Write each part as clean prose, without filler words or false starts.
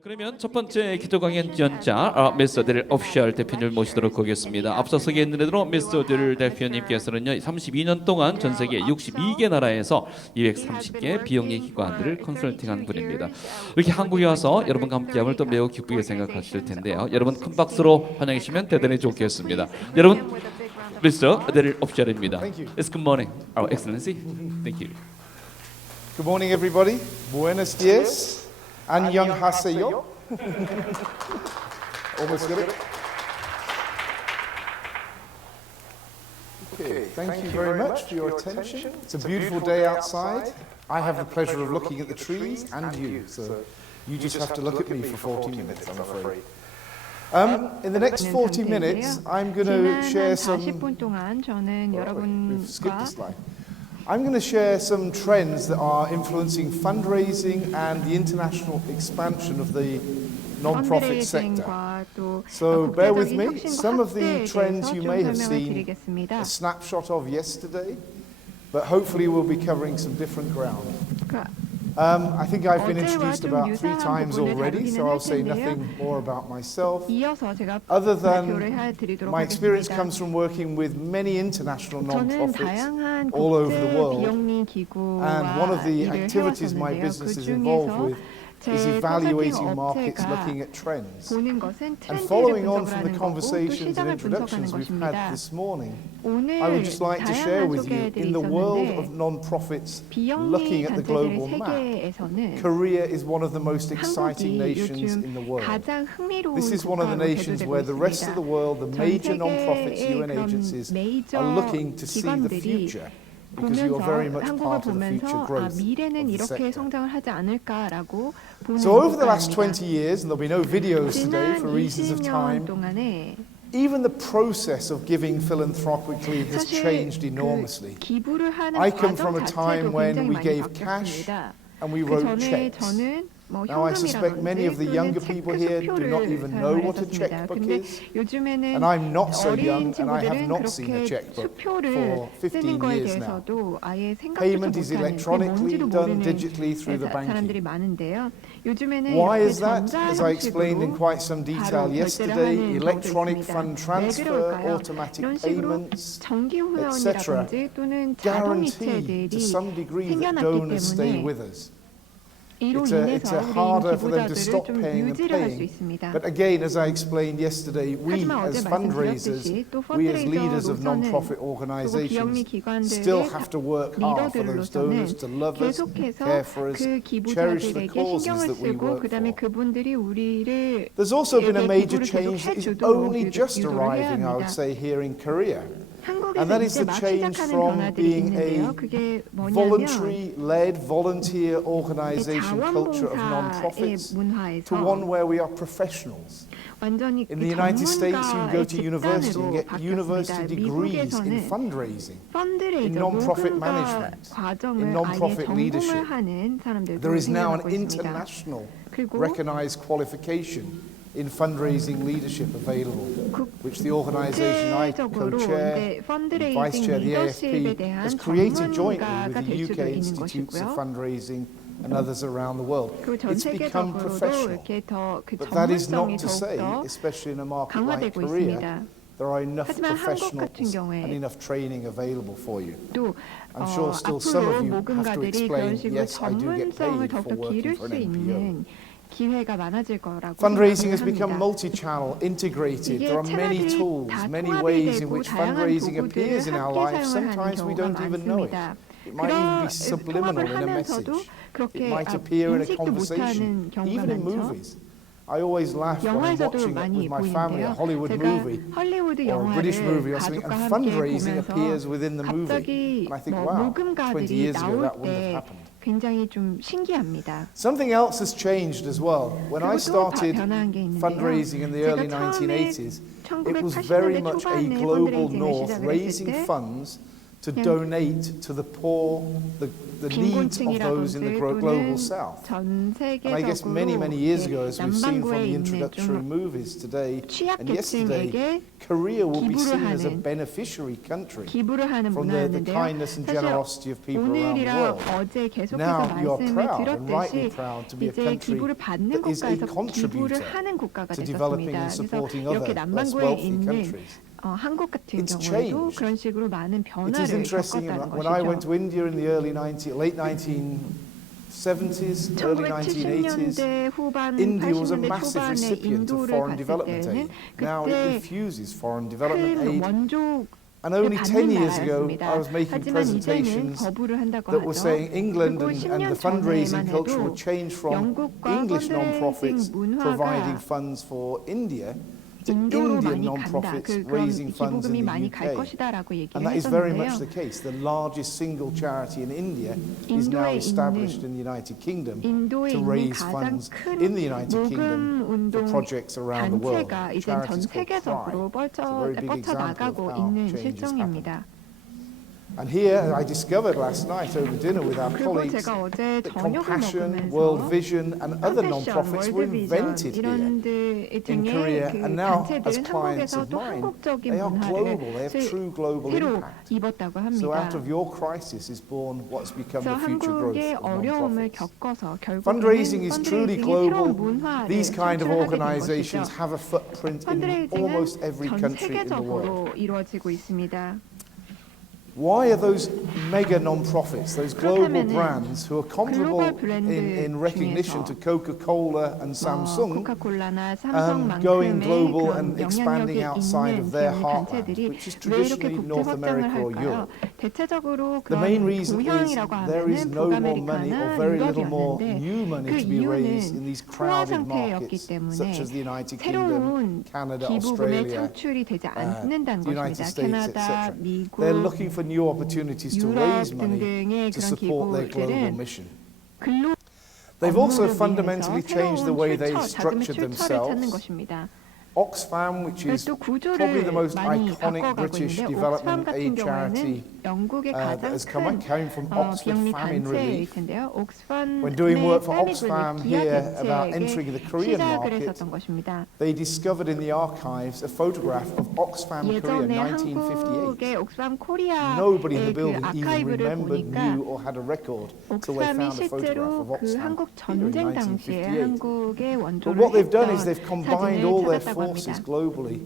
그러면 첫 번째 기초 강연 지원자 미스 오딜 오피셜 대표님을 모시도록 하겠습니다. 앞서 소개했는 대로 미스 오딜 대표님께서는요 32년 동안 전 세계 62개 나라에서 230개 비영리 기관들을 컨설팅한 분입니다. 이렇게 한국에 와서 여러분과 함께함을 또 매우 기쁘게 생각하실 텐데요. 여러분 큰 박수로 환영해 주시면 대단히 좋겠습니다. 여러분 미스 오딜 오피셜입니다. It's good morning, Our Excellency. Thank you. Good morning, everybody. Buenos dias. 안녕하세요. Almost got it. Okay, thank you very much for your attention. It's a beautiful day outside. I have the pleasure of looking at the trees and you, so you just have to look at me for 40 minutes, I'm afraid. In the next 40 minutes, I'm going to share some. We've skipped a slide. I'm going to share some trends that are influencing fundraising and the international expansion of the non-profit sector. So bear with me. Some of the trends you may have seen a snapshot of yesterday, but hopefully we'll be covering some different ground. I think I've been introduced about 3 times already, so I'll say nothing more about myself, other than my experience comes from working with many international non-profits all over the world, and one of the activities my business is involved with is evaluating markets, looking at trends. And following on from the conversations and introductions we've had this morning, I would just like to share with you, in the world of non-profits, looking at the global map, Korea is one of the most exciting nations in the world. This is one of the nations where the rest of the world, the major non-profits, UN agencies, are looking to see the future. Because you are very much part of the future growth of the sector. So over the last 20 years, and there'll be no videos today for reasons of time, even the process of giving philanthropically has changed enormously. I come from a time when we gave cash and we wrote checks. Now I suspect many of the younger people here do not even know what a checkbook is, and I'm not so young and I have not seen a checkbook for 15 years now. Payment is electronically done digitally through the banking. Why is that? As I explained in quite some detail yesterday, electronic fund transfer, automatic payments, etc. guarantee to some degree that donors stay with us. It's harder for them to stop paying and paying. But again, as I explained yesterday, we as fundraisers, we as leaders of non-profit organizations still have to work hard for those donors to love us, care for us, cherish the causes that we work for. There's also been a major change that is only just arriving, I would say, here in Korea. And that is the change from being a voluntary-led, volunteer organization culture of non-profits to one where we are professionals. In the United States, you can go to university and get university degrees in fundraising, in non-profit management, in non-profit leadership. There is now an international recognized qualification in fundraising leadership available, which the organization I co-chair, vice chair the AFP, has created jointly with the UK Institutes of Fundraising and others around the world. It's become professional, but that is not to say, especially in a market like Korea, there are enough professionals and enough training available for you. I'm sure still some of you have to explain, yes, I do get paid for working for an NPO. Fundraising has become multi-channel, integrated. There are many tools, many ways in which fundraising appears in our lives. Sometimes we don't even know it. It might even be subliminal in a message. It might appear in a conversation, even in movies. I always laugh when I'm watching with my family a Hollywood movie or a British movie or something, and fundraising appears within the movie. And I think, wow, 20 years ago that wouldn't have happened. Something else has changed as well. When I started fundraising in the early 1980s, it was very much a global north, raising funds to donate to the poor, the the needs of those in the global south. 전 And I guess many years ago, as we've seen from 남반구에 the 있는 introductory 좀 movies today and yesterday, 취약계층에게 Korea will be 기부를 seen as a 하는 beneficiary country 기부를 하는 from the 문화였는데요. kindness and 사실 generosity of people around the 오늘이랑 world. 어제 계속해서 Now you're 말씀을 proud and rightly 드렸듯이 proud to be a 이제 country 기부를 받는 that is a 국가에서 기부를 contributor 하는 국가가 to developing 됐었습니다. and 그래서 supporting 이렇게 other less 남반구에 wealthy 있는 countries. 한국 같은 It's 경우에도 changed. 그런 식으로 많은 It is 변화를 interesting, 겪었다는 when I went 것이죠. to India in the late 1970s, early 1980s, 1970년대 후반, India was a 80년대 massive 초반에 recipient of 인도를 foreign 갔을 development 때는 aid. Now it 그때 refuses foreign development 큰 aid. 원조 And only 10 받는 years ago, 나라였습니다. I was making 하지만 이제는 presentations 거부를 한다고 that were 하죠. saying England 그리고 and 10년 the fundraising 전에만 culture 해도 would change from 영국과 English non-profits 펀드레이징 providing 문화가 funds for India to 인도로 Indian 많이 간다. non-profits 그런 raising funds 기부금이 in the 많이 갈 UK. 것이다라고 얘기를 And that is very 했었는데요. much the case. The largest single charity in India is now 인도에 established 있는 in the United Kingdom 인도에 to 있는 raise 가장 funds 큰 in the United Kingdom 모금 for 운동 projects around the world. 단체가 이제 전 Charities called 세계적으로 PRI. It's a very big example of 뻗쳐나가고 how 있는 change has happened. 실정입니다. And here I discovered last night over dinner with our 그리고 colleagues 제가 어제 that 저녁을 Compassion, World 먹으면서 Vision and other 컴패션, non-profits were 월드비전 invented here 이런 in 등의 Korea. 그 And now, as 단체들은 clients 한국에서 of 또 mine, 한국적인 they are global. They have 문화를 true global 새로 impact. 입었다고 So 합니다. out of your crisis is born what's become 그래서 the future growth 한국의 of 어려움을 non-profits. 겪어서 결국에는 Fundraising is truly 펀드레이징의 global. 새로운 문화를 These kind of 창출하게 된 organizations 것이죠. have a footprint in 펀드레이징은 almost every 전 country in the world. 세계적으로 이루어지고 있습니다. Why are those mega non-profits, those global 그렇다면은 brands who are comparable 글로벌 브랜드 in recognition 중에서 to Coca-Cola and Samsung, 코카콜라나 going 삼성만큼의 global 그런 and expanding 영향력이 outside 있는 of their 그런 heartland, 단체들이 which is 왜 이렇게 traditionally 국제 North 확장을 America or 할까요? Europe? 대체적으로 The main 그런 reason is 동향이라고 there is 하면은 no more money or 북아메리카나 very little more 유럽이었는데 new money 그 to be raised 이유는 in these 포화 crowded 상태였기 markets, 때문에 such as the United 새로운 Kingdom, Canada, 기부금의 Australia, 창출이 되지 않는다는 the United 것입니다. States, 캐나다, etc. 미국, They're looking for new opportunities to 유럽 raise money 등등의 to 그런 support their global 기구들은 mission. 글로 They've also 업무를 fundamentally 위해서 changed the way they 새로운 자금의 structured 출처를 찾는 themselves. 것입니다. Oxfam, which is 또 probably the 구조를 most 많이 iconic 바꿔가고 British 있는데 옥스팜 development 같은 aid charity 경우에는 영국의 that 가장 has 큰 came from Oxford 비영리 Famine 단체일 Relief. 텐데요. 옥스팜의 When doing work for 패밀리 Oxfam 기아 here about entering the 대책에 Korean 시작을 market, 했었던 것입니다. they discovered in the archives a photograph of Oxfam Korea 예전에 1958. 한국의 옥스팜 Nobody in 코리아의 그 the building even 아카이브를 remembered, 보니까 knew, or had a record till they 옥스팜이 found a photograph 실제로 of 그 Oxfam 한국 here in 전쟁 당시에 1958. 한국의 But 원조를 what they've done 했던 is they've combined 사진을 all their 찾았다고 forces 합니다. globally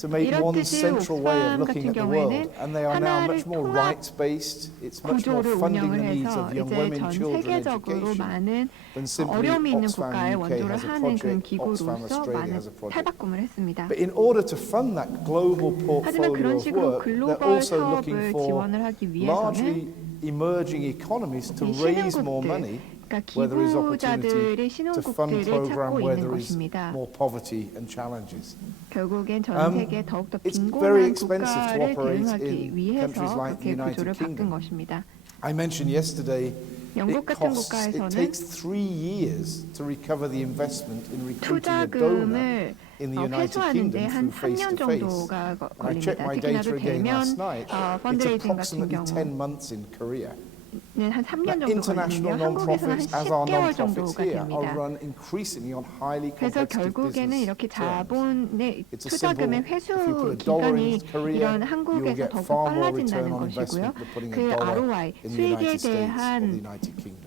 to make one 이렇듯이 central way of 옥스팜 looking 같은 at the world. 경우에는 And they are now 하나를 much more 통합 rights-based. It's much more 구조를 funding 운영을 the needs 해서 of young 이제 women, 전 children, 세계적으로 education 많은 than simply 어려움이 있는 Oxfam 국가에 UK 원조를 has a 하는 그런 project, 기구로서 Oxfam Australia 많은 has a project. 탈바꿈을 했습니다. But in order to fund that global 하지만 portfolio 그런 of 식으로 work, they're 글로벌 also looking 사업을 for 지원을 하기 largely 위해서는 emerging economies to 이 raise more 신흥국들, money 그러니까 where there is opportunity 기부자들의 to fund 신흥국들을 program 찾고 where 있는 there is 것입니다. more poverty and challenges. 결국엔 전 세계 더욱더 it's very 빈곤한 expensive to 국가를 operate 대응하기 in 위해서 countries like the 그렇게 United 구조를 바꾼 Kingdom. 것입니다. I mentioned yesterday 영국 같은 it 국가에서는 takes 3 years to recover the investment in recruiting a donor 투자금을 in the United 회수하는데 Kingdom 한 through 3년 face-to-face. 정도가 I checked 걸립니다. my data 특히나도 again 대면 last night. It's 펀드레이징 같은 approximately 10 경우는 months in Korea. 한 3년 정도 International 걸리는데요. 한국에서는 한 non-profits, as our 10개월 non-profits 정도가 here, are 됩니다. run increasingly on highly 그래서 competitive 결국에는 business 이렇게 terms. 자본의 It's a 투자금의 simple, 회수 if you put a dollar 기간이 in Korea, 이런 you will 한국에서 get 더욱더 far more return 빨라진다는 on 것이고요. investment than putting 그 a dollar ROI, in the 수익에 United States or the 대한 United Kingdom.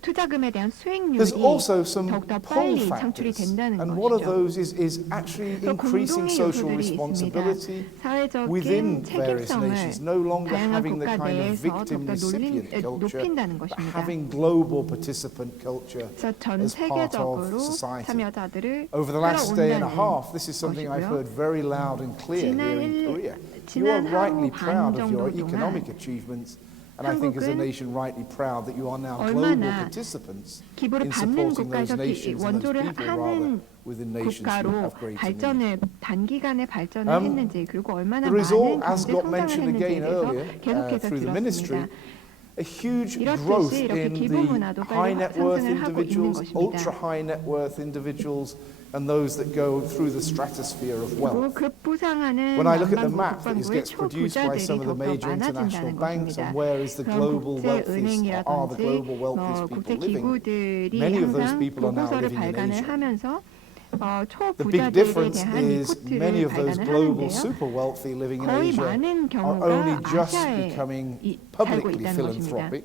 투자금에 대한 There's 수익률이 also some 더욱더 pull 빨리 창출이 factors, 된다는 and one of 것이죠. those is actually 또 increasing 공동의 social 요소들이 responsibility 있습니다. 사회적인 within various 책임성을 nations, no longer 다양한 having the 국가 kind of 내에서 victim 더욱더 recipient culture, 높인다는 but 것입니다. having global participant culture 그래서 전 as part of 세계적으로 society. 참여자들을 Over the last day and a 끌어온다는 half, this is something I've 것이고요. heard very loud and clear here in Korea. You are 지난 rightly 하루 반 proud of your 정도 동안 economic achievements, and I think as a 한국은 nation rightly proud that you are now global 얼마나 participants 기부를 in 받는 supporting those 국가에서 nations and those 원조를 people rather 하는 within nations who 국가로 have greater need. 발전을 단기간에 발전을 했는지 그리고 얼마나 The result, 많은 as 경제 got 성장을 mentioned 했는지에 again 대해서 earlier 계속해서 through the ministry, 들었습니다. a huge 이렇듯이 growth 이렇게 in 기부 the 문화도 빨리 high net worth 상승을 하고 있는 individuals, 것입니다. ultra high net worth individuals, and those that go through the stratosphere of 그리고 wealth. 급부상하는 When I look at the 남반구 map that 북반구의 gets produced by 초부자들이 some of the 더욱더 major international 많아진다는 banks 것입니다. on where is the 그런 global wealthiest, are the 국제은행이라든지 global wealthiest 국제 people living, 기구들이 many of those 항상 people are now 보고서를 living in 발간을 Asia. 하면서 The big 초부자들에 difference 대한 is many 리포트를 of those 발간을 global 하는데요. super wealthy living in 거의 Asia 많은 are only 경우가 just 아시아에 becoming 살고 publicly 있다는 것입니다. philanthropic.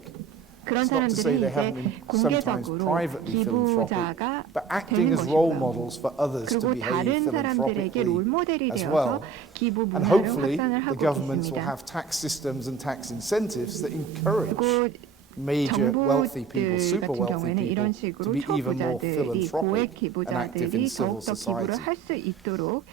그런 It's not to say 사람들이 they 이제 haven't been sometimes 공개적으로 privately philanthropic, 기부자가 but acting 되는 as role 것이고요. models for others to 그리고 behave 다른 사람들에게 philanthropically 롤모델이 as 되어서 well. 기부 And 문화를 hopefully 확산을 the 하고 governments will 있습니다. have tax systems and tax incentives that encourage 그리고 major wealthy people, 정부들 super 같은 wealthy 경우에는 이런 people, to 식으로 be even more 초부자들이 philanthropic 고액 and active in 기부자들이 civil 더욱더 기부를 society. 할 수 있도록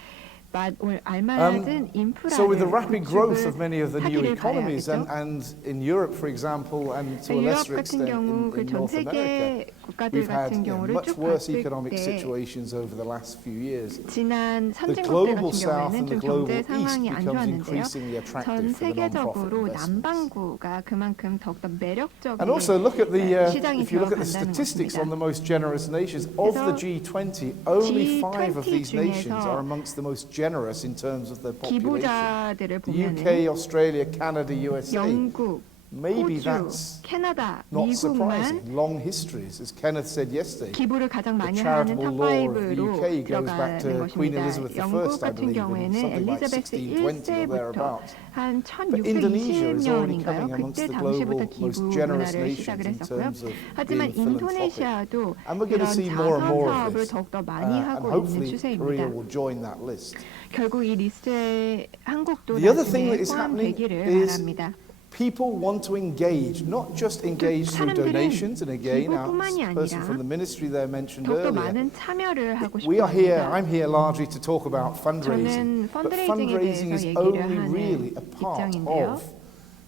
알맞은 So with the 인프라를 rapid growth of many of the new 하기를 economies, 바라야겠죠. and in Europe, for example, and to a 유럽 lesser 같은 extent 경우 in 전 North America, 세계 국가들 we've had 같은 경우를 much 쭉 worse 봤을 economic 때 situations over the last few years. 지난 The 선진국들 global 같은 south 경우에는 and the 좀 global 경제 east 상황이 안 becomes 좋았는데요. increasingly 전 attractive for the non-profit 세계적으로 investments. 남반구가 그만큼 더욱더 매력적인 And also look at 시장이 if you look at the 되어간다는 statistics 것입니다. on the most generous nations, of the G20, only 5 of these G20 nations are amongst the most generous in terms of their population. 기부자들을 The 보면은 UK, Australia, Canada, USA. 영국, Maybe 호주, that's 캐나다, not 미국만 surprising. Long histories, as Kenneth said yesterday. 기부를 가장 많이 The 하는 charitable law of the 탑5로 UK goes back to 들어가는 Queen 것입니다. Elizabeth I, 영국 I 같은 believe, in 경우에는 something like 엘리자베스 1620 or 1세부터 thereabouts. 한 But Indonesia is already 1620년인가요? coming amongst 그때 the 당시부터 global most 기부 generous 문화를 nations 시작을 in 했었고요. terms of 하지만 being philanthropic. 인도네시아도 And we're going to 이런 see more and 자선 more of 사업을 this. 더욱더 많이 And 하고 있는 hopefully 추세입니다. Korea will join that list. 결국 이 리스트에 한국도 The other thing that 나중에 is happening 포함되기를 is 바랍니다. people want to engage, not just engage through 사람들은 donations. And again, our 기부뿐만이 person 아니라 from the ministry there mentioned 더욱더 earlier. 많은 참여를 하고 We are here, 싶습니다. I'm here largely to talk about fundraising. 저는 But 펀드레이징에 fundraising is 대해서 only 얘기를 really 하는 a part 입장인데요. of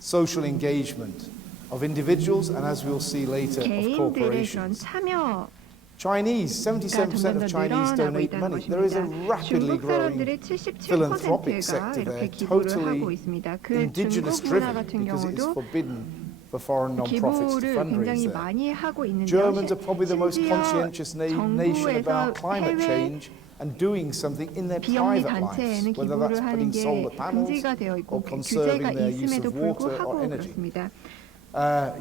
social engagement of individuals and, as we'll see later, of 개인들의 그런 corporations. 참여 Chinese, 77% of Chinese donate money. There is a rapidly 중국 growing 사람들의 philanthropic 77%가 sector 이렇게 there, 기부를 totally 하고 있습니다. 그 indigenous 중국 문화 driven 같은 because it is 경우도 forbidden for foreign non-profits to 기부를 fundraise 굉장히 there. 많이 하고 있는데요. Germans are probably the most 심지어 conscientious nation about 정부에서 climate 해외 change and doing something in their 비영리 private lives, 단체에는 whether that's 기부를 하는 putting 게 solar panels 금지가 되어 or 있고 conserving 규제가 their use 있음에도 of water 불구하고 or energy. 그렇습니다.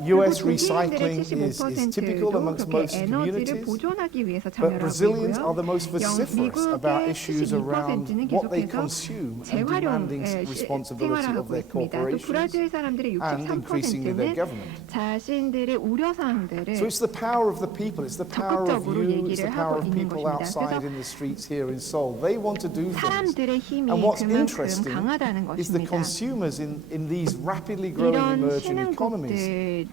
US 그리고 recycling 독일인들의 is typical 75%도 amongst 그렇게 most 에너지를 communities. 보존하기 위해서 But 참여를 하고 Brazilians are 있고요. the most vociferous about 미국의 issues around 72%는 what they 계속해서 consume and demanding 재활용에 responsibility 생활을 of 하고 their 있습니다. 또 corporations 브라질 사람들의 and increasingly their 63%는 government. 자신들의 우려사항들을 So it's the power of the people, it's the power of 적극적으로 you, it's the 얘기를 power of 하고 있는 people 것입니다. outside in the streets here in Seoul. They want to do things. 사람들의 힘이 And what's 그만큼 interesting 강하다는 is the 것입니다. consumers in these rapidly growing 이런 emerging economies,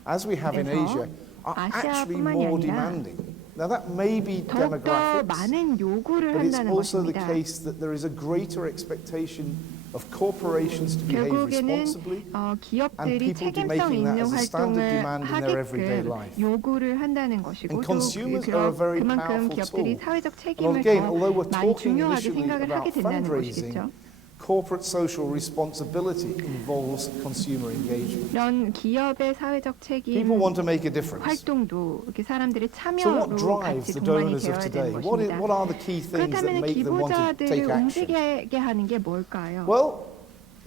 as we have in Asia, are actually 아시아뿐만이 more 아니라 demanding. Now that may be 더욱더 demographics, 많은 요구를 but it's 한다는 also the 것입니다. case that there is a greater expectation of corporations to behave 결국에는 responsibly. 기업들이 people be 책임성 making that 있는 as a standard 활동을 demand in their everyday 하게끔 life. 요구를 한다는 것이고 And 또 consumers are a very 그만큼 powerful 기업들이 tool. 사회적 And 책임을 again, although we're 더 많이 talking 중요하게 initially 생각을 하게 about 된다는 fundraising, 것이겠죠. corporate social responsibility involves consumer engagement. 이런 기업의 사회적 People 책임 want to make a difference. 활동도 이렇게 사람들의 So 참여로 what drives 같이 the 동반이 donors of 되어야 today? 되는 What 것입니다. are the key things that 그렇다면 make them want to take 기부자들을 action? 움직이게 하는 게 뭘까요? Well,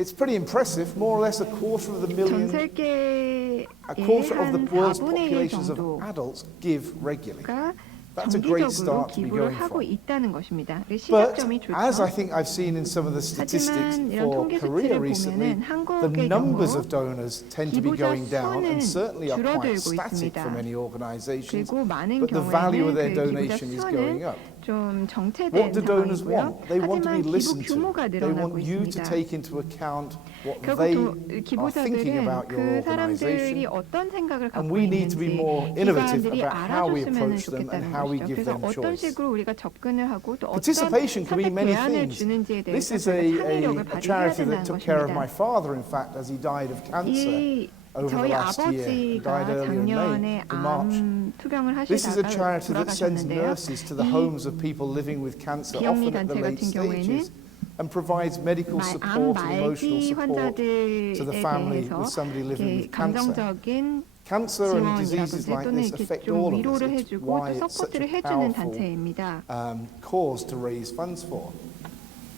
it's pretty impressive. More or less a quarter of the 전 million, 세계의 a quarter of the 한 world's 4분의 1 populations of 정도가 adults give regularly. That's a 정기적으로 great start to be 기부를 going 하고 from. 있다는 것입니다. But 시작점이 좋죠. as I think I've seen in some of the statistics 하지만 이런 for 통계 Korea 수치를 recently, 보면은 the 한국의 numbers 경우 of donors tend to be 기부자 going down and 수는 certainly are quite 줄어들고 static 있습니다. for many organizations. 그리고 많은 But the value of 경우에는 their 그 기부자 donation is going 수는 up. 좀 What 정체된 do donors 상황이고요. want? They want to 하지만 be 기부 listened to. 규모가 They 늘어나고 want you to 있습니다. take into account what 결국 they are thinking 기부자들은 about your 그 사람들이 organization. 어떤 생각을 And 갖고 we need to be 있는지 more 이 innovative 사람들이 about how we 알아줬으면 approach them and 좋겠다는 how we 것이죠. give 그래서 them 어떤 choice. 식으로 우리가 접근을 하고 또 어떤 Participation can be 선택 many 대안을 things. 주는지에 This 대해서 is 저희가 창의력을 a 발휘해야 charity 된다는 that took care of my 것입니다. father, in fact, as he died of cancer 이 over the 저희 last year. He 아버지가 died earlier in May, 작년에 in March. 암 투병을 This is a 하시다가 charity that sends 돌아가셨는데요. nurses to the 이 homes of people living with cancer, 비영리 often at the 단체 late 같은 경우에는 stages, and provides medical 암 support and emotional 말기 support to the 환자들에 family 대해서 with somebody living 이렇게 with cancer. 감정적인 Cancer and diseases 지원이라든지 like 또는 this 이렇게 affect 좀 all of us. 위로를 It's 해주고 why 또 it's such 서포트를 a 해주는 powerful 단체입니다. cause to raise funds for.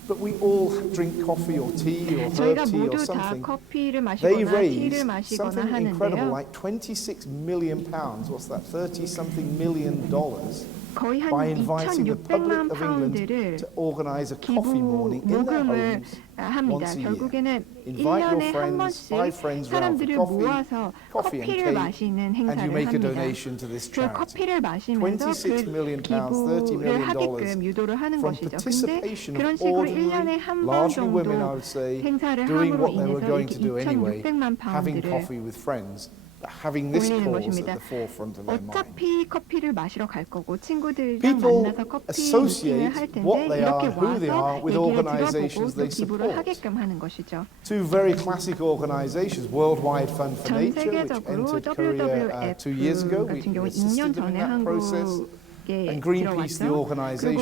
But we all drink coffee or tea or herb 저희가 tea or 모두 다 something. 커피를 They 마시거나 raise 티를 마시거나 something incredible 하는데요. like 26 million pounds. What's that? 30 something million dollars. 거의 한 By inviting the 2,600만 public of England 파운드를 to organise a 기부 coffee morning in their 모금을 homes 합니다. once a year. 결국에는 Invite your 1년에 한 friends, 5 번씩 friends round for 사람들을 coffee, 모아서 coffee and 커피를 cake, 마시는 and you 행사를 make a 합니다. donation to this 그 charity. 커피를 마시면서 26 million 그 pounds, 30 기부를 million 하게끔 dollars 유도를 하는 from 것이죠. 근데 participation 그런 of 식으로 ordinary, 1년에 한 번 largely women, I 정도 would say, 행사를 doing 함으로 what they were 인해서 going 이렇게 to do anyway, 2,600만 having 파운드를 coffee with friends, but having this 올리는 cause 것입니다. at the forefront of their mind. 어차피 커피를 마시러 갈 거고 친구들이랑 People 만나서 커피 associate 미팅을 할 텐데 what they 이렇게 are, who they are, 와서 with 얘기를 organizations 들어보고 또 they 기부를 support. 하게끔 하는 것이죠. Two very classic organizations, Worldwide Fund for 전 Nature, which 세계적으로 entered Korea 2 years ago. We 같은 경우 assisted 2년 them in 전에 that process. 한국에 And Greenpeace, the 들어왔죠. 그리고 organization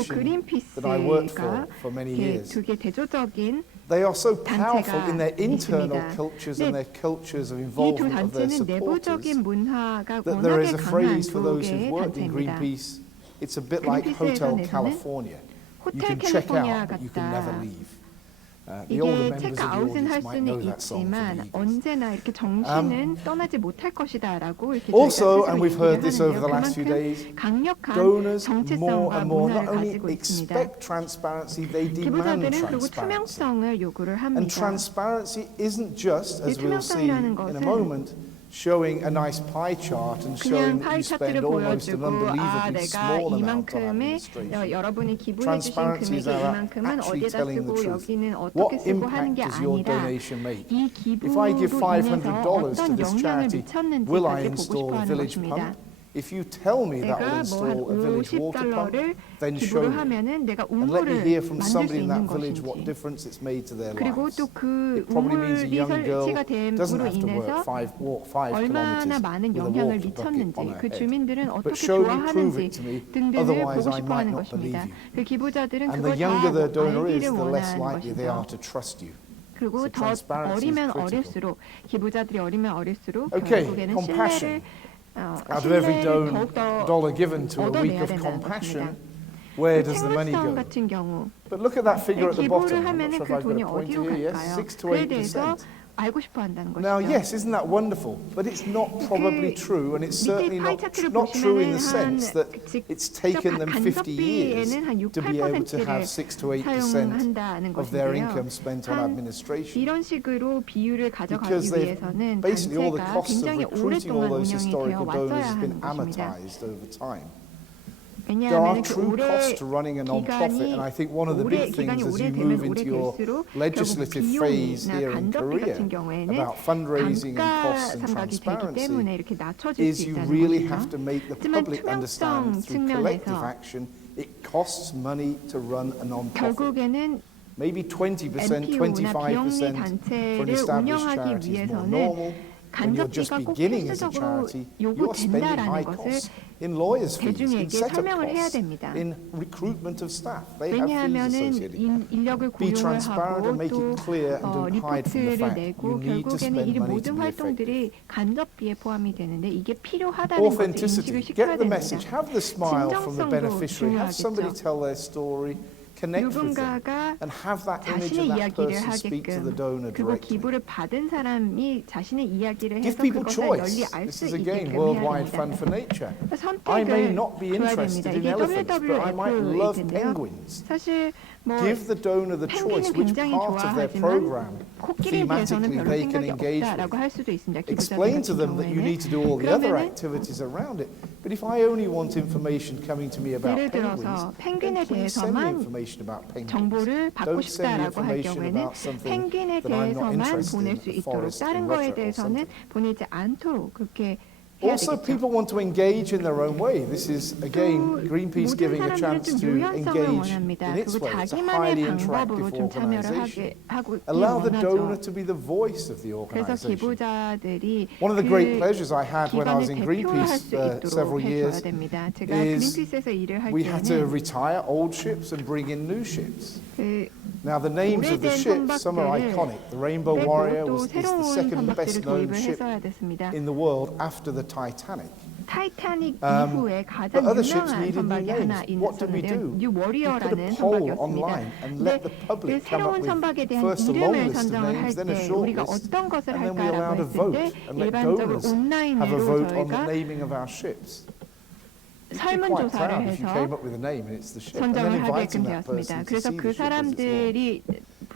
that I worked 그린피스가 for many 이렇게 years. 두 개 대조적인 They are so 단체가 powerful in their internal 있습니다. cultures 네, and their cultures of 이 두 involvement of their 단체는 supporters 내부적인 문화가 that there is 워낙에 a 강한 phrase for 두 those who've 개의 worked in 단체입니다. Greenpeace. It's a bit like 그린피스에서 Hotel 내서는 California. You 호텔 can check 캘리포니아 out, but you can never 같다. leave. The older members of 이게 the 체크아웃은 audience 할 might 수는 know that song from 있지만 the Eagles. 언제나 이렇게 정신은 떠나지 못할 것이다라고 이렇게 Also, 저희가 and 스스로 we've heard this over 얘기를 the last few 하는데요. days, 그만큼 강력한 donors more 정체성과 and more 문화를 not only 가지고 있습니다. expect transparency, they demand 기부자들은 그리고 transparency. 투명성을 요구를 And 합니다. transparency isn't just, as we'll see 투명성이라는 in a 것은 moment, showing a nice pie chart and showing 그냥 that you 파이 spend 차트를 almost an 보여주고 unbelievably 내가 small amount on 이만큼의 administration. 여러분이 기부해 주신 Transparency is 금액의 about 이만큼은 actually 어디에다 telling the 쓰고 truth. 여기는 What 어떻게 쓰고 하는 impact 게 does your 아니라 donation make? 이 If I give 기부로 인해서 $500 to 어떤 this 영향을 charity, will I 미쳤는지까지 보고 install 싶어 a 하는 village 것입니다. pump? If you tell me that will 내가 뭐 한 install a village water pump, $50를 then show 기부를 me. 하면은 내가 And let me 우물을 hear from 만들 수 somebody in 있는 that village what 것인지 difference it's made to their 그리고 lives. 또 그 It probably means a 우물이 young girl 설치가 doesn't 됨으로 have to 인해서 walk 5 얼마나 kilometers 많은 with a 영향을 water bucket on 미쳤는지 her 그 head. 주민들은 But 어떻게 show me, prove 좋아하는지 it to me, 등등을 otherwise 보고 I 싶어 might 하는 not believe 것입니다. you. 그 기부자들은 And 그걸 the younger the 다 donor is, 알기를 the less 원하는 likely they are 것이죠. to trust you. 그리고 So 더 transparency is 어리면 critical. 어릴수록 기부자들이 어리면 어릴수록 Okay, 결국에는 compassion. 신뢰를 Out of every 신뢰를 더욱더 dollar given to a week 얻어내야 of 된다는 compassion, 것입니다. where does the money 생물성 go? 같은 경우 But look at that figure at the bottom. 기부를 I'm not 하면은 sure if 그 I've got 돈이 a pointer 어디로 here. Yes, 갈까요? 6 to 그에 8%. 대해서 알고 싶어 한다는 Now, 것이죠. yes, isn't that wonderful? But it's not probably true, and it's 밑에 certainly 파이 not 차트를 true in 보시면은 the sense that it's taken them 50 years 간접비에는 한 6, to be able to 8%를 have 6 to 8% 사용한다는 of their 것인데요. income spent on 한 administration. 이런 식으로 비율을 가져가기 Because they've 위해서는 basically all the 단체가 costs of 굉장히 recruiting all 오랫동안 those 운영이 되어 historical donors 왔어야 has been 하는 것입니다. amortized over time. There are 왜냐하면 그 true 오래 costs to running a non-profit, and I think one of the big things 기간이 as you 오래되면 move into your 오래될수록 결국 legislative phase 비용이나 here in 간접비 Korea 같은 경우에는 about fundraising and costs and 감가 삼각이 되기 transparency 때문에 이렇게 낮춰질 is 수 you 있다는 really 것이죠. have to make the 하지만 public understand through 투명성 collective 측면에서 action it costs money to run a non-profit. 결국에는 Maybe 20%, NPO나 25% 비영리 for an 단체를 established 운영하기 charity is more 위해서는 normal. When you're just 간접비가 꼭 beginning as a 필수적으로 charity, you're spending 요구된다라는 high 것을 costs in lawyers' fees, in 대중에게 setup 설명을 해야 costs, 됩니다. in recruitment of staff. They have fees 왜냐하면은 associated with that. 인력을 Be 고용을 transparent and 하고 make 또 it clear and don't hide from the 리포트를 fact 내고 you need to 결국에는 spend 이 money to 모든 be effective. 활동들이 간접비에 포함이 되는데 이게 필요하다는 것을 Authenticity. 인식을 시켜야 Get the message. 됩니다. Have the smile from the 진정성도 beneficiary. Have somebody 중요하겠죠. tell their story. Connect with them. 누군가가 And have that image 자신의 of that 이야기를 person speak to the 하게끔 donor 그리고 directly. 기부를 받은 사람이 자신의 이야기를 Give 해서 people 그것을 choice. 널리 알 This 수 is again 있게끔 해야 Worldwide Fund 됩니다. for Nature. 선택을 I may not be 줘야 interested 됩니다. in 이게 elephants, but I might WWF일 love 텐데요. penguins. 사실 뭐 Give the donor the choice 펭귄은 which 굉장히 part of their 좋아하지만 program 코끼리에 대해서는 thematically 별로 they can 생각이 engage 없다라고 with. 할 수도 있습니다. 기부자들 Explain to 같은 them that you 경우에는. need to do all the other 그러면은 activities around it. But if I only want information coming to me about 예를 penguins, 들어서 then 펭귄에 please send me 대해서만 information about penguins. 정보를 받고 Don't send me 싶다라고 할 information 경우에는 about something 펭귄에 that I'm not 대해서만 interested 보낼 in, 수 a 있도록 forest 다른 in 거에 Russia or 대해서는 something. 보내지 않도록 그렇게 해야 Also, 되겠죠. people want to engage in their own way. This is, again, 또 Greenpeace 모든 giving a 사람들은 chance 좀 to 유연성을 engage 원합니다. in its 그리고 way. It's a 자기만의 highly 방법으로 interactive 좀 참여를 organization. 하고 Allow the donor 원하죠. to be the voice of the 그래서 organization. 기부자들이 One of the great 그 pleasures I had when I was 기관을 in 대표할 Greenpeace 수 for 있도록 several 해줘야 years 됩니다. 제가 is 그린피스에서 일을 할 we had to 때는 retire old ships and bring in new ships. 그 Now the names of the 오래된 ships, some are 선박들을 iconic. The Rainbow 빼고 Warrior 또 is the 새로운 second 선박들을 best known 도입을 ship 했어야 됐습니다. in the world after the Titanic. 타이타닉 Um, 이후에 가장 but other ships 유명한 needed new 선박이 하나 names. What did we 있었는데요. do? 뉴 We put 워리어라는 a poll 선박이었습니다. online and 근데 let the 그 public come up 새로운 with 선박에 대한 first a long 이름을 list of 선정을 할 names, then a 때 short 우리가 list, 어떤 것을 and then we 할까라고 allowed a 했을 vote 때 and let 일반적으로 donors have a 온라인으로 vote on the 저희가 naming of our ships. You'd be quite 설문조사를 proud if you came 해서 up with a name and it's the ship, and then 선정을 inviting 하게끔 that 되었습니다. person to 그래서 see 그 the ship as it's launched. 사람들이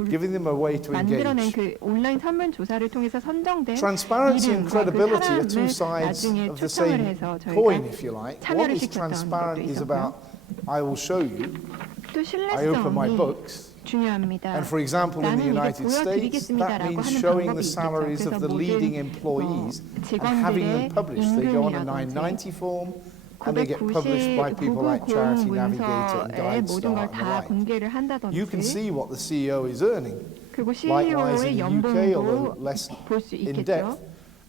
Giving them a way to 만들어낸 engage. 그 온라인 설문조사를 통해서 선정된 Transparency and 이름과 그 credibility are two 사람을 sides 나중에 of the 초청을 same 해서 coin, 저희가 if you like. What 참여를 is 시켰던 transparent 것도 is 있었고요. about, I will show you, 또 I open my 신뢰성이 books, 중요합니다. and for example, in the 나는 이걸 United States, that 보여드리겠습니다라고 means 하는 showing 방법이 the 있겠죠. salaries of 그래서 the leading 모든 employees and having them 직원들의 published. They go on a 임금이라든지 990 form, and they get published by people like Charity 990 Navigator and 문서에 모든 걸 GuideStar and the 다 like. 공개를 You can 한다든지 see what the CEO is earning. 그리고 Likewise, CEO의 in the UK, although 연봉도 less 볼 수 in 있겠죠. depth,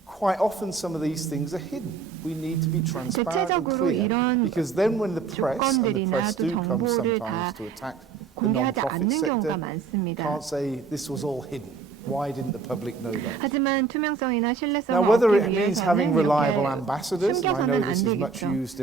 quite often some of these things are hidden. We need to be transparent and 대체적으로 clear, 이런 because then when the press and the 조건들이나 press 또 do come 정보를 sometimes 다 to attack the 공개하지 non-profit 않는 경우가 sector, 많습니다. can't say this was all hidden. Why didn't the public know that? 하지만 투명성이나 Now, 신뢰성을 whether 얻기 it means having 위해서는 reliable 이렇게 ambassadors, and I 숨겨서는 know 안 this is much 되겠죠. used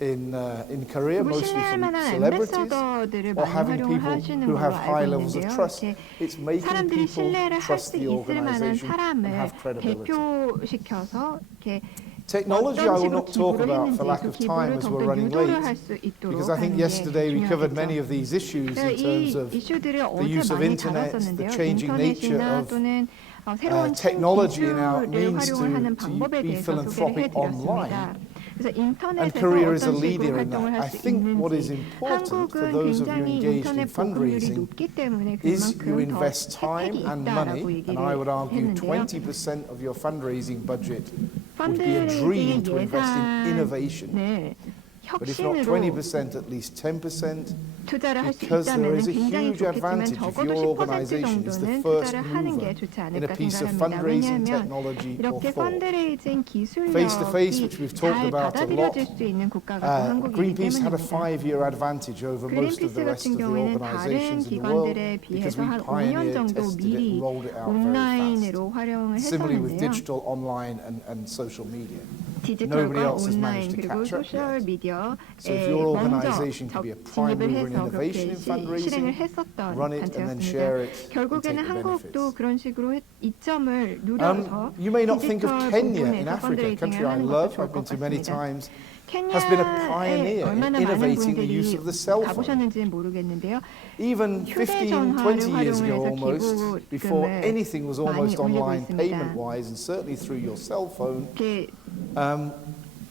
in Korea, 그리고 mostly 신뢰할 from 만한 celebrities, 앰베서더들을 or 많이 having 활용을 people 하시는 who 걸로 have high 알고 levels of 있는데요. trust. 이렇게 It's making 사람들이 people 신뢰를 할 trust 수 the 있을 만한 organization and 사람을 have credibility. 대표시켜서 이렇게 Technology I will 어떤 not 식으로 talk 기부를 about for lack 했는지 of 그 time 기부를 as we're 더욱더 running 유도를 late, 할 수 있도록 because I think 하는 게 yesterday we covered many 중요하겠죠. of these issues in 이 terms of 이슈들을 the 어제 use of 많이 internet, the 다뤘었는데요. changing nature 인터넷이나 of 또는 새로운 technology in our 기술을 means 활용을 하는 to 방법에 be 대해서 philanthropic 소개를 online. 해드렸습니다. 그래서 And 인터넷에서 Korea is a 어떤 식으로 leader in 활동을 that. I 할 수 think what is 있는지 important for 한국은 those of you 굉장히 engaged in 인터넷 보급률이 fundraising 높기 때문에 is 그만큼 you 더 invest 혜택이 time and 있다라고 money, 얘기를 and I would argue 했는데요. 20% of your fundraising budget would be a dream 펀드레이징 to invest in innovation. 예산을 But if not 혁신으로 20%, at least 10%, 투자를 할 수 because there 있다면 is a 굉장히 huge 좋겠지만 advantage if 적어도 your 10% organization is the 정도는 first 투자를 하는 mover 게 좋지 in a 않을까 piece of 생각합니다. fundraising 왜냐하면 technology or 이렇게 thought. 펀드레이징 Face-to-face, which 기술력이 we've talked 잘 about a lot, 받아들여질 수 있는 국가가 또 한국이기 Greenpeace had a 때문입니다. 5-year advantage over most of 그린피스 the rest 같은 of the 경우에는 다른 organizations in the world 기관들에 because 비해서 we 한 5년 pioneered, 정도 tested it, and 미리 rolled it out very fast. 온라인으로 활용을 Similarly with 했었는데요. digital, online, and social media. Nobody 디지털과 else has 온라인 managed to 그리고 catch up 소셜 yet. 미디어에 So if your 먼저 organization can be a prime 진입을 mover in 해서 innovation 그렇게 in fundraising, 실행을 했었던 run it and then 단체였습니다. share it and take 결국에는 the 한국도 benefits. 그런 식으로 이점을 누려서 You may not think of 디지털 Kenya in 부분에서 Africa, a country 펀드레이징을 I 하는 것도 love, 좋을 I've been 것 to many 같습니다. times, has been a 케냐에 pioneer in 얼마나 많은 innovating the use 분들이 of the cell phone. 가보셨는지는 모르겠는데요. Even 15, 휴대전화를 20 years ago 활용해서 almost, before 기부금을 anything was 많이 almost 올리고 online 있습니다. payment-wise, and certainly through your cell phone, 이렇게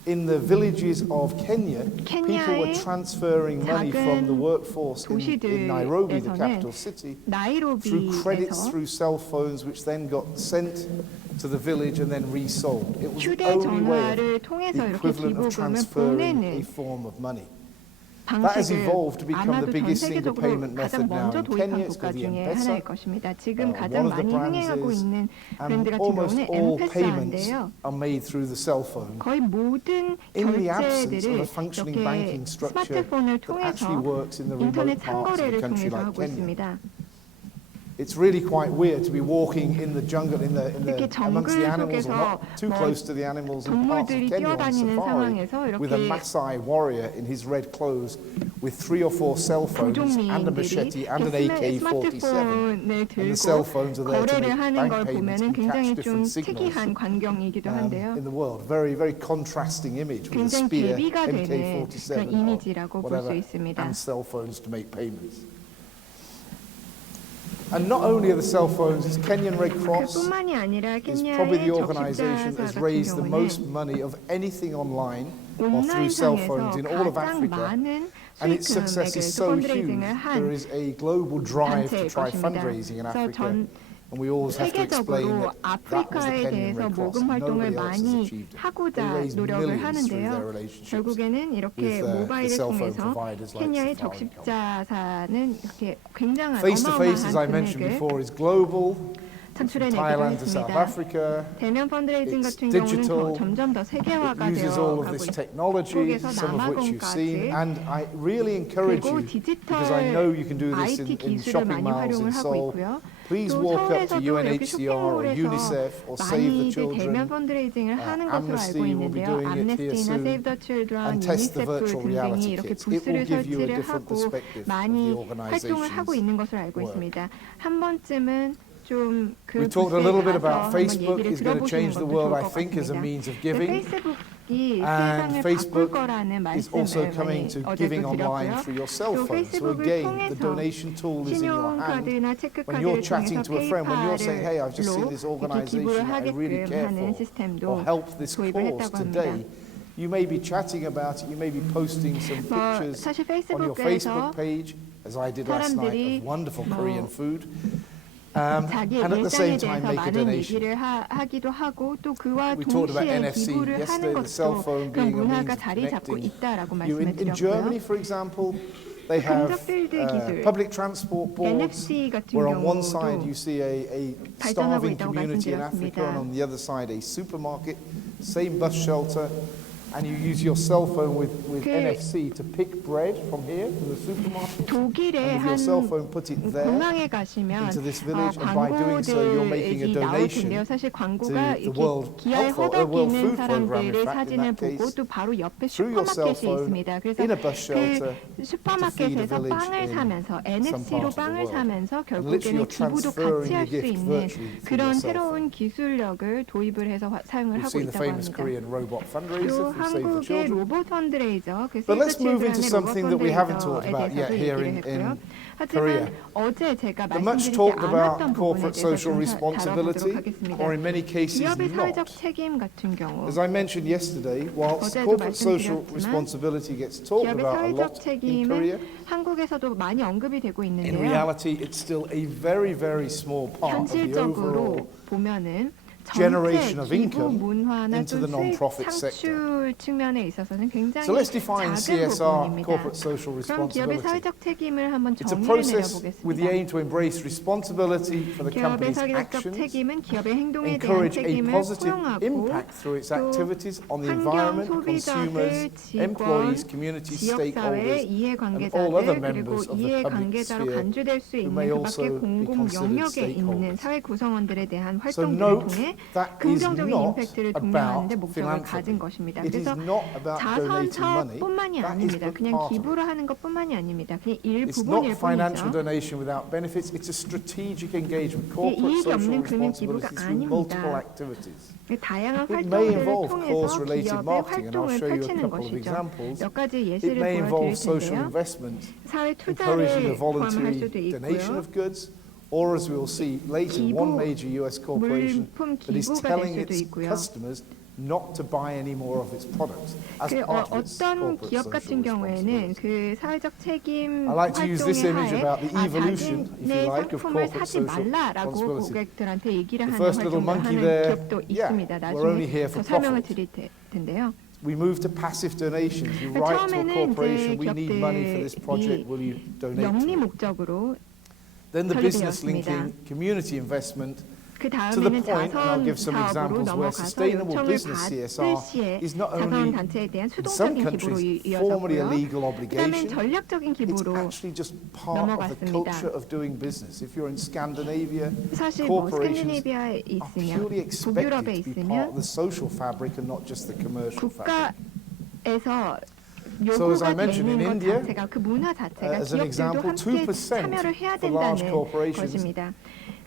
in the villages of Kenya, people were 케냐의 transferring money from the workforce in Nairobi, the 도시들에서는 capital city, through credits 나이로비에서 through cell phones, which then got sent to the village and then resold. It was the only way of 휴대전화를 통해서 the 이렇게 equivalent of 기부금을 transferring a 보내는 form of money. That has 방식을 evolved to become the 아마도 전 biggest single 세계적으로 payment 가장 method now 먼저 in 도입한 Kenya. It's 국가 called the 중에 M-Pesa. 하나일 것입니다. 지금 One 가장 of the 많이 brands 흥행하고 is, 있는 브랜드 and 같은 almost 경우는 all payments 엠페사인데요. are made through the cell phone. 거의 모든 In the absence of 결제들을 a functioning 이렇게 banking structure 스마트폰을 that actually 통해서 works in the 인터넷 remote parts of a 상거래를 country 통해서 like 하고 Kenya. 있습니다. It's really quite weird to be walking in the jungle, 이렇게 amongst the 정글 animals, or 속에서 not too 뭐 close to the animals in parts of 동물들이 Kenya on 뛰어다니는 safari, 상황에서 with a 이렇게 Maasai warrior in his red clothes with 3 or 4 cell phones and a machete 부족민들이 and an AK-47. 스마트폰을 And the cell 들고 phones are there to 거래를 make 하는 bank 걸 payments 보면은 and catch 굉장히 좀 different signals 특이한 광경이기도 한데요. in the world. Very, very contrasting image with a 굉장히 spear, 대비가 되는 MK-47, 그런 or 이미지라고 볼 수 whatever, 있습니다. and cell phones to make payments. And not only are the cell phones, it's Kenyan Red Cross 그뿐만이 아니라 is probably the 케냐의 organization that has 적십자사 같은 raised the most 경우는 money of anything online or through cell phones 온라인상에서 in all of 가장 Africa. 많은 And its success 수익 is 금액을 so huge. 펀드레이징을 There 한 is a global drive to 단체일 try 것입니다. fundraising in 그래서 Africa. And we always have to explain 세계적으로 that that was the 아프리카에 Kenyan 대해서 Red Cross. 모금 활동을 Nobody else has 많이 achieved it. They 하고자 raise 노력을 millions through their 하는데요. relationships 결국에는 이렇게 with the 모바일을 cell phone 통해서 providers like 케냐의 Safaricom. 적십자사는 이렇게 굉장한 Face-to-face, as I 어마어마한 mentioned 금액을 before, is global. 창출해내기도 Thailand to South 했습니다. Africa. 대면 펀드레이징 It's 같은 경우는 digital. 점점 더 It 세계화가 uses all of 되어가고 this 있습니다. technology, 한국에서 some of which you've seen, 남아공까지. and I really encourage 그리고 you, because I 디지털 know you can do this IT in 기술을 shopping 많이 malls 활용을 in 하고 Seoul. 있고요. Please 또 walk up to 서울에서도 여기 UNHCR or 쇼핑몰에서 UNICEF or Save the 많이들 대면 Children 펀드레이징을 하는 것으로 알고 Amnesty will be 있는데요. doing it here 암네스티나 soon, 세이브 더 칠드런, and test the 유니세프 virtual 등등이 reality 이렇게 kits. It will 부스를 give you a 설치를 different 하고 perspective of 많이 the 활동을 하고 organization's 있는 것으로 알고 work. 있습니다. 한 번쯤은 좀 그 We talked a 부스에 little bit 가서 about 한번 Facebook 얘기를 is going to 들어보시는 change the 것도 world, 좋을 I 것 think, as a 같습니다. means of 네, giving. 페이스북이 And 세상을 바꿀 Facebook 거라는 is also 말씀을 coming 많이 to 어제도 giving online 드렸고요. through your cell 또 phone. So 페이스북을 again, the 통해서 donation tool is in your hand. 신용카드나 When 체크카드를 you're chatting 통해서 to a friend, when you're saying, hey, I've just seen 페이팔로 this 이렇게 기부를 organization that I really 하게끔 care 하는 for, 시스템도 or help this 도입을 cause 했다고 today, 합니다. you may be chatting about it, you may be posting some pictures 사실 on your 페이스북에서 Facebook page, as I did last night, 사람들이 of wonderful 뭐 Korean food. 자기의 And at the 일상에 same time 대해서 make a 많은 donation. 얘기를 하기도 하고 또 그와 We talked about 동시에 NFC 기부를 하는 yesterday, the cell 것도 phone 그런 being a 문화가 means of 자리 잡고 connecting 있다라고 you. 말씀을 In Germany, 드렸고요. for example, they have 근접필드 기술, public transport boards NFC 같은 where on one side 경우도 you see a 발전하고 starving 있다고 community in Africa and 말씀드렸습니다. on the other side a supermarket, same bus shelter, and you use your cell phone with 그 NFC to pick bread from here from the supermarket. 독일의 And with your 한 cell phone, put it there 공항에 가시면 into this village, and by doing so, you're making a 광고들이 나올 donation 텐데요. 사실 to 광고가 the 이렇게 World 기아에 Health or World 허덕이는 Food Program, in 사람들의 fact, in 사진을 that 보고 case, 또 바로 옆에 through your cell 슈퍼마켓이 phone, 있습니다. 그래서 in a bus shelter, 그 슈퍼마켓에서 village 빵을 in 사면서 some NFC로 part of the 빵을 world. 사면서 And literally 결국에는 you're 기부도 transferring 같이 할 your 수 gift 있는 virtually through 그런 your cell 새로운 phone. 기술력을 도입을 해서 사용을 We've 하고 seen the 있다고 famous 합니다. Korean robot fundraiser 또 from Save the 한국의 Children. 로봇 펀드레이저, 그 But let's 세이브 move 더 into 칠드런의 로봇 something that we haven't talked 펀드레이저에 about yet 대해서도 here 얘기를 in 했고요. Korea. 하지만 어제 제가 The much 말씀드리지 talked about 않았던 부분에 corporate 대해서 social 좀 responsibility, 다뤄보도록 하겠습니다. or in many cases 기업의 사회적 not. 책임 같은 경우, As I mentioned yesterday, whilst 어제도 corporate social 말씀드렸지만 responsibility gets talked 기업의 about a 사회적 lot in Korea, 책임은 한국에서도 많이 언급이 되고 in 있는데요. reality it's still a very, very small part of the overall 현실적으로 보면은 generation of 전체 기부 income 문화나 into 또 the 수익 non-profit sector. 창출 측면에 있어서는 굉장히 So let's define 작은 CSR, 부분입니다. corporate social 그럼 기업의 responsibility. 사회적 책임을 한번 It's a 정의를 process with the 내려보겠습니다. aim to embrace responsibility for the 기업의 company's 사회적 actions, 책임은 기업의 행동에 대한 encourage a 책임을 positive 포용하고 impact through its 또 activities on the 환경, environment, 소비자들, consumers, 직원, employees, community 지역사회, stakeholders, 이해관계자들 and all other 그리고 members of the public 이해관계자로 sphere 간주될 수 who 있는 may 그 also 밖의 be 공공 considered 영역에 있는 stakeholders. 사회 구성원들에 대한 So 활동들을 note 통해 that is 긍정적인 not 임팩트를 about 독려하는 데 목적을 philanthropy. 가진 것입니다. It is 그래서 not about 자선 donating money. 사업뿐만이 That is 아닙니다. but 그냥 part of it. 기부를 하는 것뿐만이 아닙니다. 그냥 It's not 일부분일 financial 뿐이죠. donation without benefits. It's a strategic engagement, 이게 corporate 이익이 social 없는 금융 기부가 responsibility through multiple 아닙니다. activities. 다양한 It may 활동들을 involve 통해서 cause-related 기업의 marketing, and I'll 활동을 show you a 펼치는 couple of 것이죠. examples. 몇 가지 It 예시를 may involve 보여드릴 social 텐데요. investment, 사회 encouraging the 투자를 포함할 voluntary 수도 donation 있고요. of goods, or as we will see later, one 기부, major US corporation 물품 that is 기부가 될 telling 수도 its 있고요. customers not to buy any more of its products as 그 part of its 어떤 corporate 기업 social 같은 경우에는 responsibility. 그 사회적 책임 I like to use this image 활동의 about the 하에 evolution, if you 자신의 like, of 상품을 corporate 사지 social 말라라고 responsibility. 고객들한테 얘기를 The 하는 first little 활동을 monkey 하는 there, 기업도 yeah, 있습니다. we're only here 나중에 for 더 설명을 profit. 드릴 텐데요. We move to passive donations. You write to a 처음에는 corporation, 이제 we need money for this project, will you donate to 영리 it? 목적으로 Then the business 설립되었습니다. linking community investment 그 to the 다음에는 point, and I'll 자선 give some 사업으로 examples where 넘어가서 sustainable 요청을 business 받을 CSR 시에 is not 자선 only 단체에 대한 in some 수동적인 기부로 countries formally a 이어졌고요. legal 그다음엔 obligation. 전략적인 It's 기부로 actually just part of the 넘어갔습니다. culture of doing business. If you're in Scandinavia, 사실 뭐 corporations 스칸디네비아에 are 있으면 purely 북유럽에 expected to be part 있으면 of the social fabric and not just the commercial fabric. 국가에서 So as I 요구가 mentioned, in 되는 것 India, 자체가 그 문화 자체가 as an 기업들도 example, 함께 2% 참여를 해야 for large 된다는 corporations 것입니다.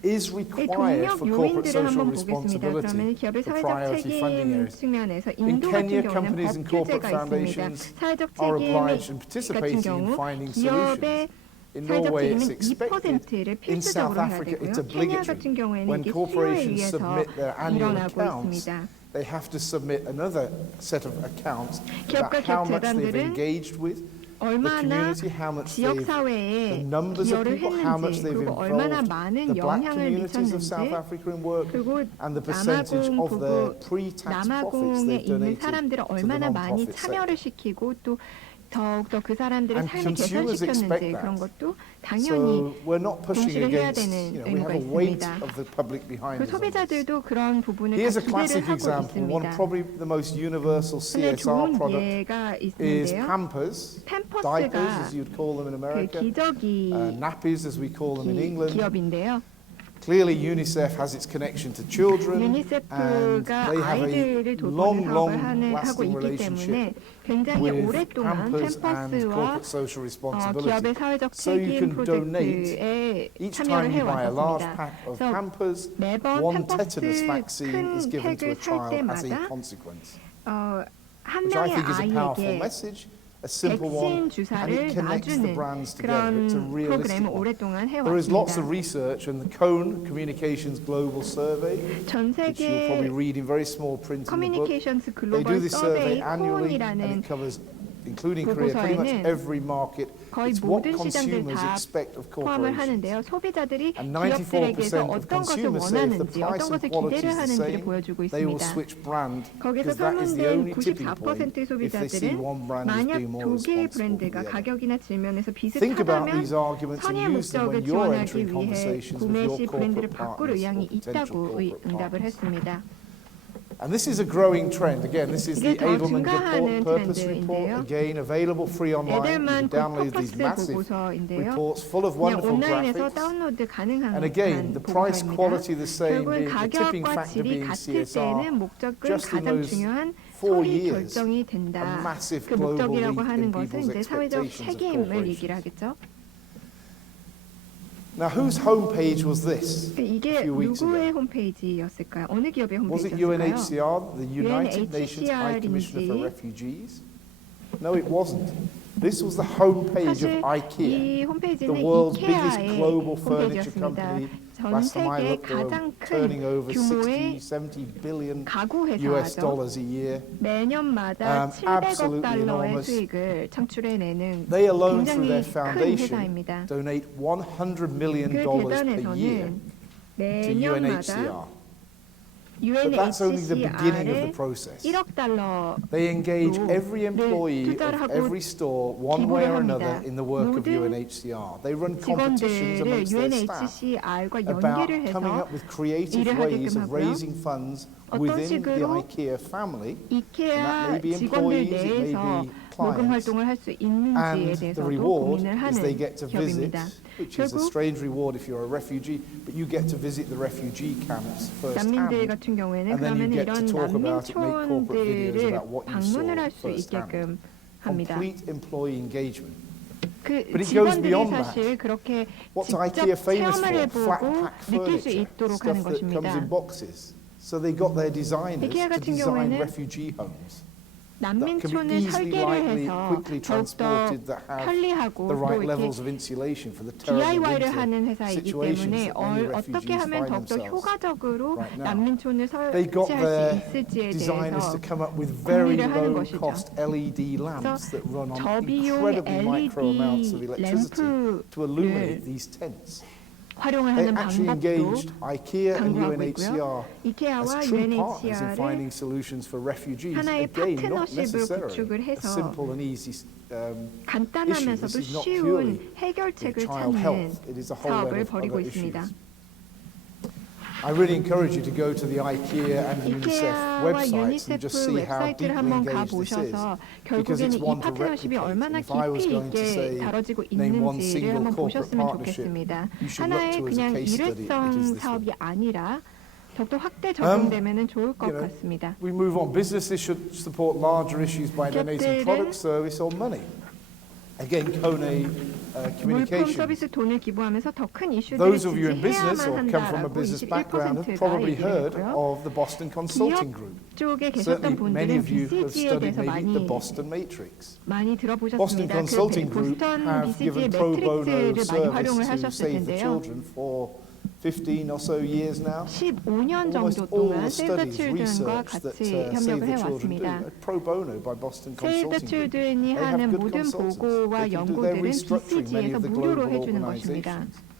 is 이 required for 동력 corporate 요인들을 social 한번 보겠습니다. 그러면 responsibility 기업의 for 사회적 priority funding 책임 areas. 측면에서 In 인도 같은 Kenya, 경우는 companies and corporate 법 규제가 있습니다. foundations 사회적 are 책임 obliged and 같은 participating in 경우 finding 기업의 solutions. In 사회적 Norway, it's 책임은 expected. 2%를 In South 필수적으로 해야 Africa, 되고요. it's 케냐 obligatory. 같은 경우에는 When 이게 수요에 corporations 의해서 submit their annual 일어나고 accounts, 있습니다. they have to submit another set of accounts 기업과 about how 기업 much they've 재단들은 engaged with, 얼마나 community, how much 지역 the 사회에 numbers of 기여를 people, how much 했는지, they've 그리고 얼마나 involved 많은 the black 영향을 communities of South 미쳤는지, Africa in work, 그리고 and the percentage 남아공 of their 부부 pre-tax profits 남아공에 they've 있는 donated 사람들을 to the 얼마나 많이 non-profit 참여를 sector. 시키고 또 더욱더 그 사람들의 And 삶을 consumers 개선시켰는지 expect 그런 that. 것도 당연히 So we're not pushing 동시를 해야 against, 되는 we have a 의무가 weight 있습니다. of the public behind 그 us. on this. 소비자들도 그런 부분을 Here's 다 a classic 기대를 하고 example, one 있습니다. probably the most universal 근데 CSR 좋은 product 예가 is 있는데요. Pampers, diapers 팸퍼스가 as you'd call them in 그 America, 기저귀 nappies as we call them in England. 기업인데요. Clearly UNICEF has its connection to children and 유니세프가 they have 아이들을 a 돌보는 long, 사업을 하고 lasting 있기 때문에 relationship 굉장히 with 오랫동안 Pampers and 팸퍼스와 corporate social responsibility. 기업의 사회적 So you 책임 can donate 프로젝트에 each 참여를 time you buy a large 해왔었습니다. pack of 그래서 Pampers, 매번 one tetanus 팸퍼스 vaccine is 큰 given to a 팩을 살 child as a 때마다 consequence, 한 which I 명의 think is a powerful 아이에게 message, a simple one, 백신 and it 주사를 connects the 놔주는 brands together. 그런 It's a realistic 프로그램을 one. 오랫동안 There is lots of 해왔습니다. research, and the Cone Communications Global Survey, 전 which you'll probably 세계 read in very small print in the book, 커뮤니케이션스 they do 글로벌 this survey 서베이 annually, and 코온이라는 it covers, including Korea, pretty much 보고서에는 every market. 거의 It's what 모든 시장들 consumers 다 expect of 포함을 corporations. 하는데요. 소비자들이 And 기업들에게서 94% of 어떤 것을 consumers say if the 원하는지, price 어떤 and 것을 quality 기대를 is the 하는지를 same, 보여주고 they will 있습니다. switch brand 거기서 because that is the 설문된 only tipping point 94%의 if they see 소비자들은 one brand as 만약 being more 두 개의 responsible than 브랜드가 the other. 가격이나 질면에서 Think about 비슷하다면 these arguments 선의의 and use them 목적을 when you're 지원하기 entering 위해 conversations with 구매 your 시 브랜드를 corporate 바꿀 partners or 의향이 potential 있다고 corporate 응답을 partners. 했습니다. And this is a growing trend. Again, this is 이게 the 더 Edelman 증가하는 Purpose Report. 트렌드인데요. Again, available free online. You 에델만 can download these 퍼포스 massive 보고서인데요. reports full of 그냥 wonderful 온라인에서 graphics. 다운로드 가능한 And again, the price 보고서입니다. quality the same, 결국은 the tipping 가격과 factor 질이 being 같을 CSR. 때는 목적은 Just in 가장 those 중요한 4 선의 years, 결정이 a 된다. massive 그 global 목적이라고 leap 하는 in 것은 people's 이제 사회적 expectations of 책임을 corporations. 얘기를 하겠죠. Now, whose homepage was this? 이게 few weeks 누구의 ago? 홈페이지였을까요? 어느 기업의 Was it 홈페이지였을까요? UNHCR, the United Nations High Commissioner for UNHCR Refugees? No, it wasn't. This was the homepage 사실 of IKEA, 이 홈페이지는 the world's biggest 이케아의 global furniture 홈페이지였습니다. company. 전 Last time I 세계 looked, they were 가장 turning 큰 over 규모의 70 billion 가구 US 회사죠. dollars a year. 매년마다 700억 absolutely 달러의 enormous. 수익을 창출해내는 They alone, through 굉장히 their 큰 foundation, 회사입니다. donate $100 million 그 per year 재단에서는 to 매년마다 UNHCR. But that's only the beginning of the UNHCR에 process. 1억 달러 They engage 로 every employee 투자를 of 하고 every store, one way or 기부를 another, 합니다. in the work of 모든 UNHCR. They run competitions 직원들을 amongst their staff UNHCR과 about 연계를 coming 해서 up with creative 일을 ways 하게끔 of 하고요. raising funds 어떤 within the 식으로 IKEA family. And that 이케아 may be 직원들 employees, it may 내에서 be 모금 clients. 활동을 할 수 있는지에 And the 대해서도 reward 고민을 is they 하는 get to visit, 기업입니다. which is a 결국 strange reward if you're a refugee, but you get to visit the refugee camps 난민들 firsthand. 같은 경우에는 And then you 그러면 get to 이런 talk about it, make corporate videos 난민촌들을 about what you 방문을 saw 할 수 firsthand. 있게끔 합니다. Complete employee engagement. 그 But it goes 직원들이 beyond 사실 그렇게 What's 직접 IKEA famous 체험을 for? Flat 해보고 pack 느낄 수 furniture, 있도록 stuff 하는 that comes 것입니다. in boxes. So they got their designers 이케아 to 같은 design 경우에는 refugee homes. 난민촌을 easily, 설계를 lightly, 해서 quickly 더욱더 transported that have 편리하고 the 또 right 이렇게 levels of insulation for the terrible DIY를 winter 하는 회사이기 situations 때문에 that many 어떻게 refugees 하면 find 더욱더 themselves. 효과적으로 right now. 난민촌을 They got 설치할 their 수 있을지에 designers 대해서 to come up with very 고민을 하는 low 것이죠. cost LED lamps that run on 저비용 incredibly micro amounts of LED electricity to illuminate 램프를 these tents. 활용을 They 하는 actually 방법도 engaged IKEA and 강구하고 UNHCR 있고요. as 이케아와 true partners in UNHCR을 finding solutions for refugees. 하나의 Again, not 파트너십을 necessarily 구축을 a 해서 simple and easy 간단하면서도 issue. This is not 쉬운 purely 해결책을 child 찾는 health. It is a whole 사업을 range of 벌이고 other 있습니다. issues. I really encourage you to go to the IKEA and UNICEF 이케아와 websites and just 유니세프 see how 웹사이트를 deeply 한번 engaged this is. 가보셔서 Because 결국에는 it's 이 one to 파트너십이 replicate. 얼마나 If I was 깊이 going to 있게 say, 다뤄지고 name one 있는지를 single 한번 corporate 보셨으면 partnership, 좋겠습니다. you should look 하나의 to as a 그냥 case study. It is 일회성 this one. 사업이 아니라 더욱더 확대 적용되면 좋을 것 you know, 같습니다. We move on. Businesses should support larger issues by donating 기업들은 product, service, or money. Again, Kone 물품 Communications. 서비스 돈을 기부하면서 더 큰 이슈들을 Those of you in business 지지해야만 or come from a 한다라고 business background have 21%가 probably 얘기를 heard 했고요. of the Boston Consulting Group. 쪽에 Certainly, 계셨던 many 분들은 of you have BCG에 studied 대해서 maybe the 많이 Boston Matrix. 많이 Boston 들어보셨습니다. Consulting 그 Group 보스턴 have BCG의 given pro bono 매트릭스를 많이 활용을 service to 하셨을 Save the 텐데요. Children for 15 or so years now. 15년 Almost 정도 all 동안 the Save the studies, Children과 research that 같이 Save 협력을 the Children do, 해왔습니다. pro bono by Boston Save the Consulting Group. Children이 They have 하는 good 모든 consultants. 보고와 They can do their 연구들은 restructuring many BCG에서 of the 무료로 global 해주는 것입니다. organizations.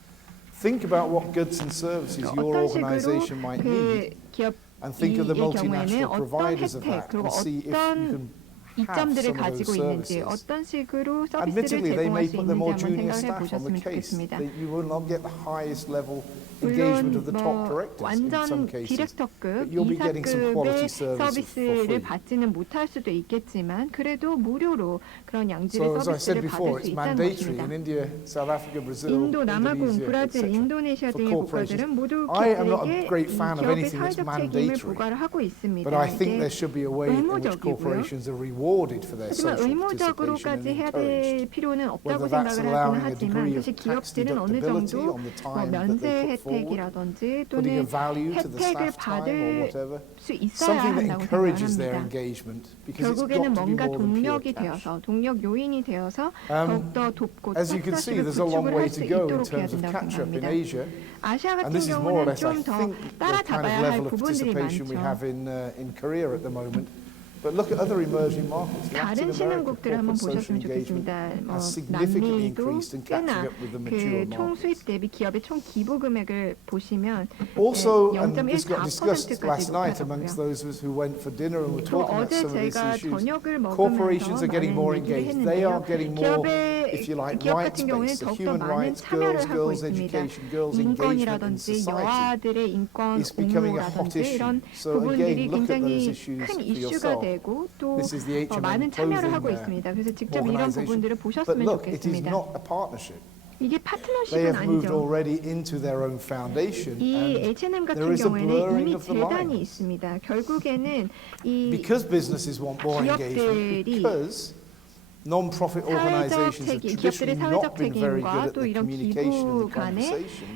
Think about what goods and services your 어떤 식으로 organization might need, 그 기업 and think of the 이의 경우에는 multinational 어떤 providers of 혜택 that, 그리고 and see if you 어떤 can have 이점들을 some of 가지고 those 있는지 services. 어떤 식으로 서비스를 Admittedly, they 제공할 may 수 put the 있는지 more 한번 junior 생각을 staff on 해보셨으면 the case. 좋겠습니다. You will not get the highest level engagement of the top 물론 directors in some 완전 cases. 디렉터급, But you'll be getting some quality 이사급의 services for 서비스를 free. 받지는 못할 수도 있겠지만 그래도 무료로 그런 양질의 So as I said 서비스를 before, 받을 수 it's 있다는 mandatory 것입니다. in India, South Africa, Brazil, 인도, 남아공, Indonesia, 브라질, etc. 인도네시아 for 등의 corporations. 국가들은 모두 I am not a 기업들에게 great 이 fan of 기업의 anything that's 사회적 책임을 mandatory. 부과를 하고 있습니다. But I think 이게 there should be a way in which 의무적이고요. corporations are rewarded for their 하지만 social 의무적으로까지 participation and 해야 encouraged. 될 필요는 Whether 없다고 that's 생각을 하기는 allowing a 하지만 degree 사실 of tax 기업들은 어느 deductibility 정도 on the 뭐 time that 면세 they put forward, 혜택이라든지 putting a 또는 value to the 혜택을 staff time or 받을 whatever, 수 있어야 something that 한다고 encourages their 생각합니다. engagement, because it's 결국에는 got to be 뭔가 more than pure 동력이 cash. 되어서 동력 요인이 되어서 더욱더 돕고 As you can see, 파트너십을 there's a long 구축을 way 할 to 수 go in 있도록 해야 terms of 된다고 catch up in 생각합니다. Asia. 아시아 And 같은 this is more or 경우는 less, I 좀 더 think, the kind of 따라잡아야 할 level of 부분들이 participation we 많죠. have in Korea at the moment. But look at other emerging markets. Latin 다른 America, 신흥국들을 한번 corporate social 보셨으면 engagement 좋겠습니다. has significantly 남미도 increased and catching 꽤나 up with the mature 그 총 markets. 수입 대비 기업의 총 기부 금액을 보시면 Also, and this got discussed 0.14%까지 last night amongst 높아졌고요. those of us who went for dinner and were 또 talking about 어제 some of these 제가 issues. 저녁을 Corporations 먹으면서 are getting more 많은 얘기를 engaged. They are 했는데요. getting more, if you 기업의 like, 기업 같은 경우는 rights-based. So 더욱더 human 많은 rights, 참여를 하고 girls' 있습니다. education, girls' engagement in 인권이라든지 society 여아들의 인권 is becoming a hot 옹호라든지 issue. 이런 So 부분들이 again, look at 굉장히 those issues 큰 for 이슈가 yourself. 되고 또 This is the HMM 많은 참여를 하고 clothing, 있습니다. 그래서 직접 이런 organization. 부분들을 But 보셨으면 look, it is 좋겠습니다. not a partnership. 이게 They 파트너십은 have moved 아니죠. already into their own foundation, 이 and H&M there 같은 is a 경우에는 blurring 이미 of the 재단이 lines. 있습니다. 결국에는 이 Because businesses want more engagement, 기업들이 because non-profit 사회적 organizations have 책임, traditionally 기업들의 사회적 not been very 책임과 good at 또 the 이런 communication and 기부 the 간의 conversation,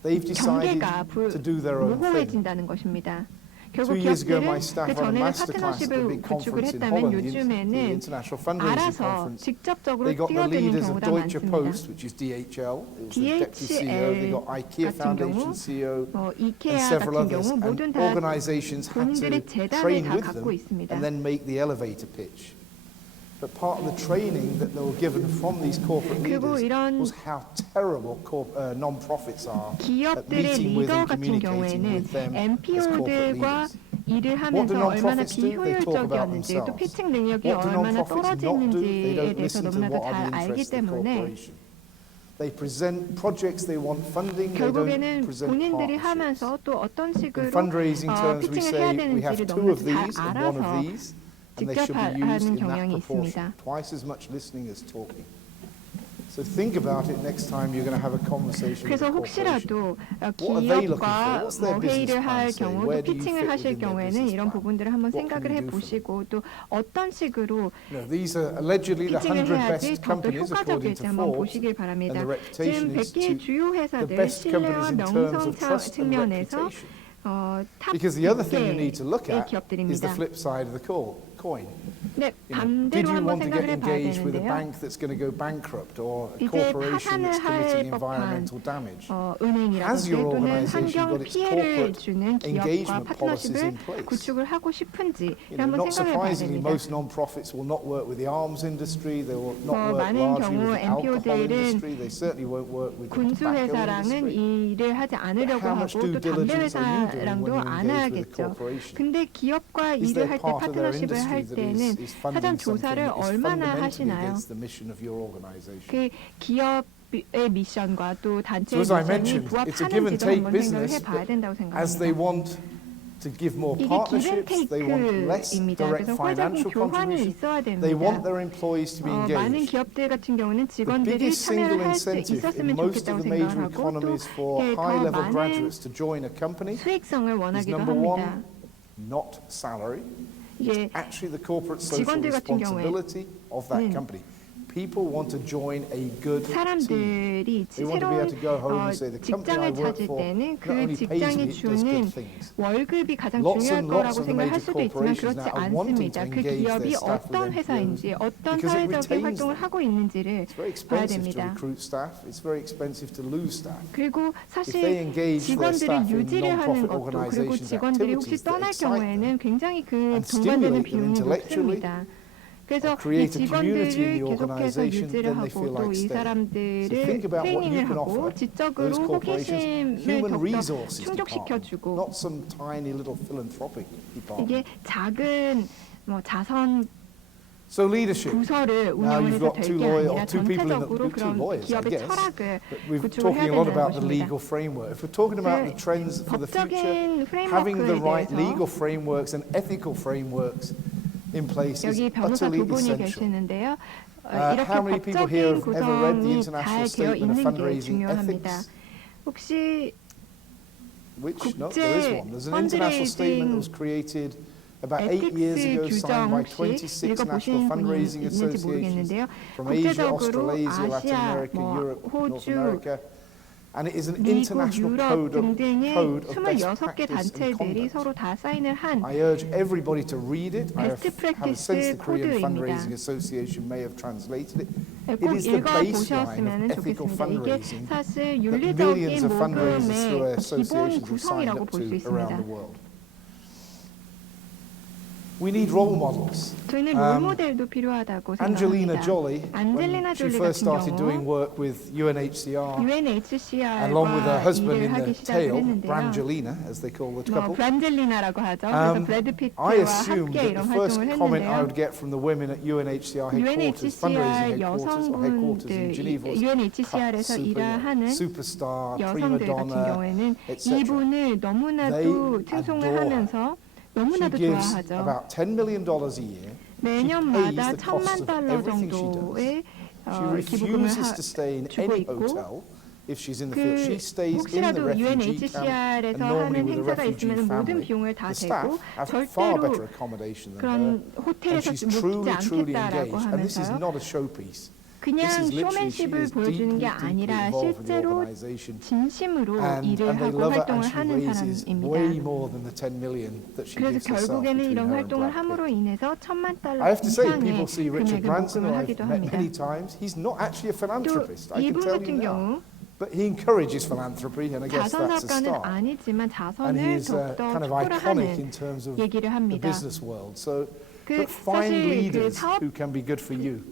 they've decided 경계가 to do their own thing. 모호해진다는 것입니다. 결국 2 years ago, my 기업들은 staff 그 ran a 전에는 masterclass at the 파트너십을 big 구축을 conference in 했다면 Holland, the 요즘에는 International Fundraising 알아서 Conference. 직접적으로 They got the 뛰어드는 leaders of 경우가 Deutsche 많습니다. Post, which is DHL, it was the deputy CEO. They got IKEA 같은 Foundation 경우, CEO and 이케아 several 같은 others. 경우 And 모든 다 organizations had 본인들의 to 재단을 train 다 with them 갖고 있습니다. and then make the elevator pitch. But part of the training that they were given from these corporate 그리고 leaders 이런 was how terrible non-profits are at 기업들의 meeting with 리더 and 같은 communicating 경우에는 with them as corporate NPO들과 leaders. 일을 What 하면서 do 얼마나 non-profits do? They talk about 비효율적이었는지 또 themselves. 피칭 능력이 What do 얼마나 non-profits not do? They 떨어지는지에 don't 대해서 listen to 너무나도 what are 잘 the 알기 interests of the 때문에 corporation. They present projects they want funding. They don't 결국에는 present 본인들이 partnerships. 하면서 또 어떤 In 식으로 fundraising terms, we 피칭을 say 해야 we have 되는지를 2 너무 of 잘 these and 1 of 알아서 these, and they 직접 should be used 하는 in that 경향이 proportion. 있습니다. Twice as much listening as talking. So think about it next time you're going to have a conversation with 그래서 a corporation. 혹시라도 What are they looking for? 기업과 What's their 뭐 business 회의를 plan 할 say? 경우 또 Where do you 피칭을 fit 하실 within their 경우에는 business 이런 plan? 부분들을 한번 What can 생각을 you do for them? 해보시고 또 어떤 식으로 No, these are allegedly the 피칭을 100 해야지 best 더욱더 companies according 효과적일지 to 한번 Forbes 보시길 바랍니다. and the Reputation 지금 100개 Institute. 주요 The 회사들 best 신뢰와 companies in terms 명성 of trust and 측면에서 reputation. 탑 Because the other thing you need to look 의 at is the 기업들입니다. flip side of the coin. 네, You know, did 반대로 you 한번 want to get 생각을 해봐야 engaged with a 되는데요. bank that's going to go bankrupt or a 이제 corporation that's 파산을 할 committing 법한 environmental damage? Has 은행이라든지 your 또는 organization 환경 got its 피해를 corporate 주는 기업과 engagement policies 파트너십을 in place? 구축을 하고 싶은지 You know, 한번 not 생각을 해봐야 surprisingly, 됩니다. most non-profits will not work with the arms industry. They will not work 많은 largely 경우 with the alcohol NPO들은 industry. They certainly won't work with the 군수 tobacco 회사랑은 industry. 일을 하지 않으려고 How much 하고 due 또 담배 diligence are you doing 회사랑도 when you 안 engage with a 하겠죠. corporation? 근데 기업과 Is 일을 there 할 때 part of their 파트너십을 할 industry that 때는 is funding 사전 something 조사를 that is 얼마나 fundamentally 하시나요? against the mission of your organization? 그 기업의 미션과 또 단체의 So as I 미션이 mentioned, it's a give and 부합하는지도 take 한번 생각을 business, 해봐야 된다고 As they 생각합니다. want to give more 이게 partnerships, they want less 기브앤테이크입니다. direct 그래서 financial 회적인 교환이 contribution. 있어야 They want 됩니다. their employees to be 많은 engaged. 기업들 같은 경우는 The 직원들이 biggest single 참여를 할 수 incentive 있었으면 in most 좋겠다고 of the major 생각하고 또 economies for 이게 더 high-level 많은 graduates to join a company 수익성을 is 원하기도 number 합니다. 1, not salary. 이게 Actually, the corporate social 직원들 같은 responsibility of that 경우에는 company. People want to join a good team. 사람들이 They want to be 새로운 able to go home and say the company I 직장을 work 찾을 for 때는 not 그 only pays me, 직장이 it does 주는 good things. 월급이 가장 Lots 중요할 and lots 거라고 of the 생각할 major 수도 있지만 corporations 그렇지 now are wanting 않습니다. to 그 engage 기업이 their staff 어떤 with 회사인지 NPOs 어떤 because it 사회적인 retains 활동을 them. 하고 있는지를 It's very 봐야 expensive to 됩니다. recruit staff. It's very expensive to lose staff. 그리고 If they 사실 engage their 직원들을 staff in 유지를 하는 non-profit 것도 그리고 organizations 직원들이 혹시 activities that 떠날 excite them 경우에는 굉장히 그 and 동반되는 stimulate them 비용이 intellectually, 높습니다. 그래서 이 create a community in 직원들을 the 계속해서 organization, 유지를 then they 하고 feel 또 like 이 staying. So 사람들을 think about what you 트레이닝을 can 하고 offer 지적으로 those corporations. 호기심을 Human 더욱더 resources 충족시켜주고 department, not some tiny little philanthropic department. 이게 작은 뭐 자선 So leadership. 부서를 Now 운영을 you've 해서 got 될 two 게 lawyers, 아니라 or two people in the 전체적으로 two 그런 lawyers, I 기업의 guess. 철학을 But we're 구축을 talking 해야 a lot 된다는 about the 것입니다. legal framework. If we're talking about the trends for the future, 법적인 having the 프레임워크에 right 대해서 legal frameworks and ethical frameworks in place is 여기 변호사 utterly 두 분이 essential. 계시는데요. 이렇게 How many people here 법적인 have ever read the 구성이 International 잘 되어 Statement of 있는 게 Fundraising 중요합니다. Ethics? 혹시 Which, no, there is one. There's an international statement that was created about 8 years ago, 에틱스 signed 규정 by 혹시 26 national 읽어보신 분이 fundraising 있는지 associations 모르겠는데요. from Asia, 국제적으로 Australasia, Latin 아시아, America, 뭐 Europe, North 호주, America. And it is an 미국, international 유럽 등등의 code of best 26개 practice and 단체들이 conduct. 서로 다 사인을 한 I urge everybody to read it. I 베스트 have a sense the 프랙티스 Korean 코드입니다. Fundraising Association may have translated it. It 꼭 is the baseline 읽어보셨으면 of ethical 좋겠습니다. 이게 fundraising 사실 that millions 윤리적인 of fundraisers through our 모금의 기본 associations have signed 구성이라고 up 볼 수 to around 있습니다. the world. We need role models. 저희는 롤모델도 필요하다고 Angelina 생각합니다. Jolie, 안젤리나 when she 졸리 first 같은 started doing 경우 work with UNHCR, along with her UNHCR과 husband 일을 in the 하기 시작을 tail, 했는데요. Brangelina, as they call the 뭐 couple. 브란젤리나라고 하죠. 그래서 브래드 I 피트와 assumed 함께 that 이런 the first 활동을 comment I 했는데요. would get from the women at UNHCR headquarters, fundraising UNHCR headquarters in Geneva was UNHCR에서 일하는 superstar, prima 여성들 같은 donna, 경우에는 etc. 이분을 너무나도 They 칭송을 adore 하면서 She 너무나도 gives 좋아하죠. about $10 million a year. 매년마다 She pays the cost of 1,000만 달러 everything she 정도의 She 기부금을 refuses to stay in 주고 any 있고 hotel if she's in the field. 그 She stays in the 혹시라도 refugee camp, and UNHCR에서 normally 하는 with a 행사가 refugee 있으면 모든 family. 비용을 다 The staff 대고 have far better 절대로 accommodation than her, 그런 and 호텔에서 she's 묵지 truly, truly 않겠다라고 engaged. And this is 하면서요. not a showpiece. 그냥 This is literally she 쇼맨십을 is 보여주는 게 deeply, deeply 아니라 involved with the 실제로 organization. 진심으로 And 일을 they 하고 love her, 활동을 and she 하는 raises way 사람입니다. more than the 10 million that she 그래서 gives herself 결국에는 between 이런 her and 활동을 Brad 함으로 Pitt. 인해서 1,000만 달러 I have to say, 이상의 people see Richard 금액을 Branson, 모금을 who 하기도 I've met 합니다. many times. He's not actually a 또 philanthropist. I can 이분 tell you 같은 now. 경우 But he encourages philanthropy, and I guess that's a 자선사과는 start. 아니지만 And he 자선을 is 더욱더 kind of 촉구를 iconic 하는 in terms of 얘기를 the 합니다. business world. So, 그 but find 사실 그 leaders 사업 who can be good for you.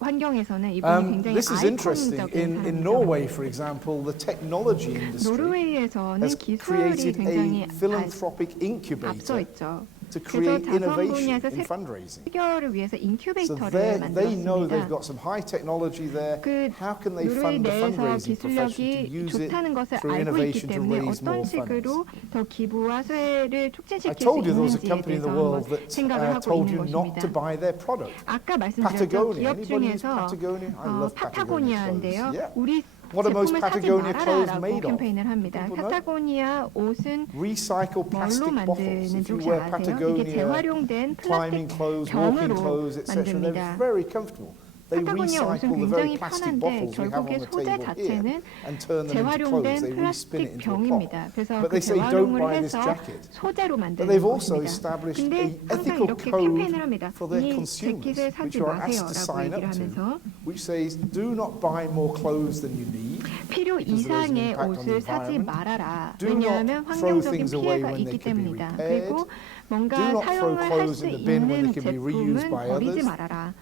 환경에서는 이분이 굉장히 This is interesting. 아이콘적인 In 사람이죠. Norway, for example, the technology industry 노르웨이에서는 has 기술이 created 굉장히 a philanthropic 앞서 incubator 있죠. to 그래서 create 자선 innovation 분야에서 in fundraising. 해결을 위해서 So 인큐베이터를 they know they've 만들었습니다. got some high technology there. 그 How can they 노르웨이 fund the 내에서 fundraising profession to 기술력이 use it 좋다는 것을 through 알고 있기 innovation to 때문에 raise 어떤 more 식으로 funds? 더 기부와 수혜를 I 촉진시킬 수 told you there was a 있는지에 company in 대해서 the world 한번 that 생각을 하고 told 있는 you not 것입니다. to buy their product. 아까 말씀드렸죠. Patagonia. 기업 Anybody use 중에서 Patagonia? I love Patagonia 파타고니아인데요. clothes. Yeah. 우리 What are most 제품을 사지 Patagonia clothes 말아라라고 made of? 캠페인을 합니다. People know? 파타고니아 옷은 Recycle 뭘로 plastic bottles. 만드는지 If you 혹시 wear 아세요? 이게 Patagonia 재활용된 climbing 플라스틱 clothes, walking 병으로 clothes, etc., they're 만듭니다. very comfortable. They 파타고니아 옷은 recycle the very 굉장히 plastic 편한데 bottles we have on 결국에 the 소재 table here 자체는 and turn them into 재활용된 clothes. They respin it 플라스틱 into a 병입니다. cloth. 그래서 But 그 they say don't buy 재활용을 this 해서 jacket. 소재로 But 만드는 they've also 것입니다. established 근데 an 항상 ethical 이렇게 code 캠페인을 합니다. for their 이 consumers, 재킷을 which 사지 you are asked to 마세요라고 sign 얘기를 up 하면서 to, which says do not buy more clothes than you need. 필요 because there is an 이상의 impact on the 옷을 사지 environment. 말아라. Do not 왜냐하면 throw 환경적인 things away 피해가 when they 있기 can be 때문입니다. repaired. 그리고 Do 뭔가 not throw 사용을 할 clothes 수 in the bin when 있는 they can be reused 제품은 by 버리지 others. 말아라.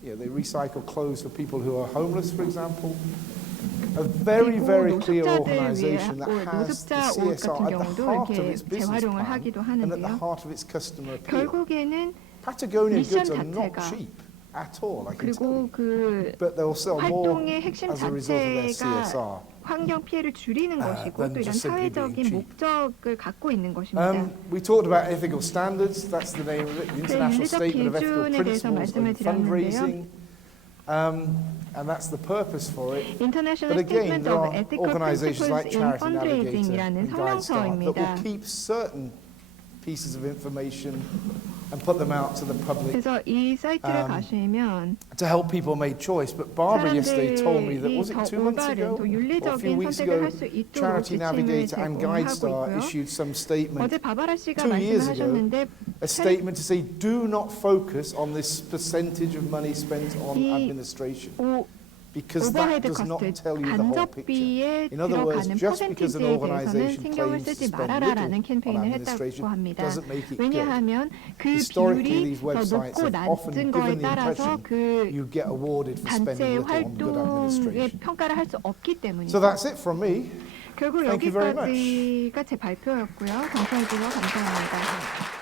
They recycle clothes for people who are homeless, for example. A very, 그리고 very clear 노숙자들 위해 organisation that has the 노숙자 옷 CSR 같은 at the 경우도 heart of 이렇게 its business 재활용을 plan 하기도 and at the 하는데요. heart of its customer appeal. 결국에는 Patagonia 미션 goods are not 자체가 cheap at all, I can tell 그리고 you. 그 But they'll sell more 활동의 핵심 as a result of their 자체가 CSR. 환경 피해를 줄이는 것이고 than 또 이런 just simply being 사회적인 cheap. 목적을 갖고 있는 것입니다. We talked about ethical standards. That's the name of it. The International 윤리적 Statement of Ethical 기준에 대해서 Principles 말씀을 on 드렸는데요. Fundraising. And that's the purpose for it. International But again, Statement there of are Ethical organizations Principles like in Charity Navigator Fundraising이라는 and GuideStar that 성명서입니다. will keep certain pieces of information and put them out to the public 그래서 이 사이트를 가시면 to help people make choice. But Barbara yesterday told me that, was 사람들이 it 더 2 months 올바른 ago 더 or a few 윤리적인 weeks 선택을 ago, 할 수 있도록 Charity 지침을 Navigator and 제공하고 GuideStar 있고요. issued some statement, 어제 바바라 씨가 2 years 말씀을 ago, 하셨는데 a statement to say, do not focus on this percentage of money spent on 이 administration, 오, because that 오버헤드 does not 커스트, tell you the whole picture. 간접비에 In other words, 들어가는 just because an 퍼센티지에 대해서는 organization 신경을 claims to 쓰지 spend 말아라라는 little on 캠페인을 했다고 administration 합니다. doesn't make it good. 왜냐하면 그 Historically, 비율이 these 더 websites 높고 have often 낮은 given 거에 the 따라서 impression 그 you get awarded for spending 단체의 little on good 활동의 administration. 평가를 할 수 없기 때문이죠. So that's it from me. 결국 Thank you very 여기까지가 제 발표였고요. 경청해 주셔서 감사합니다.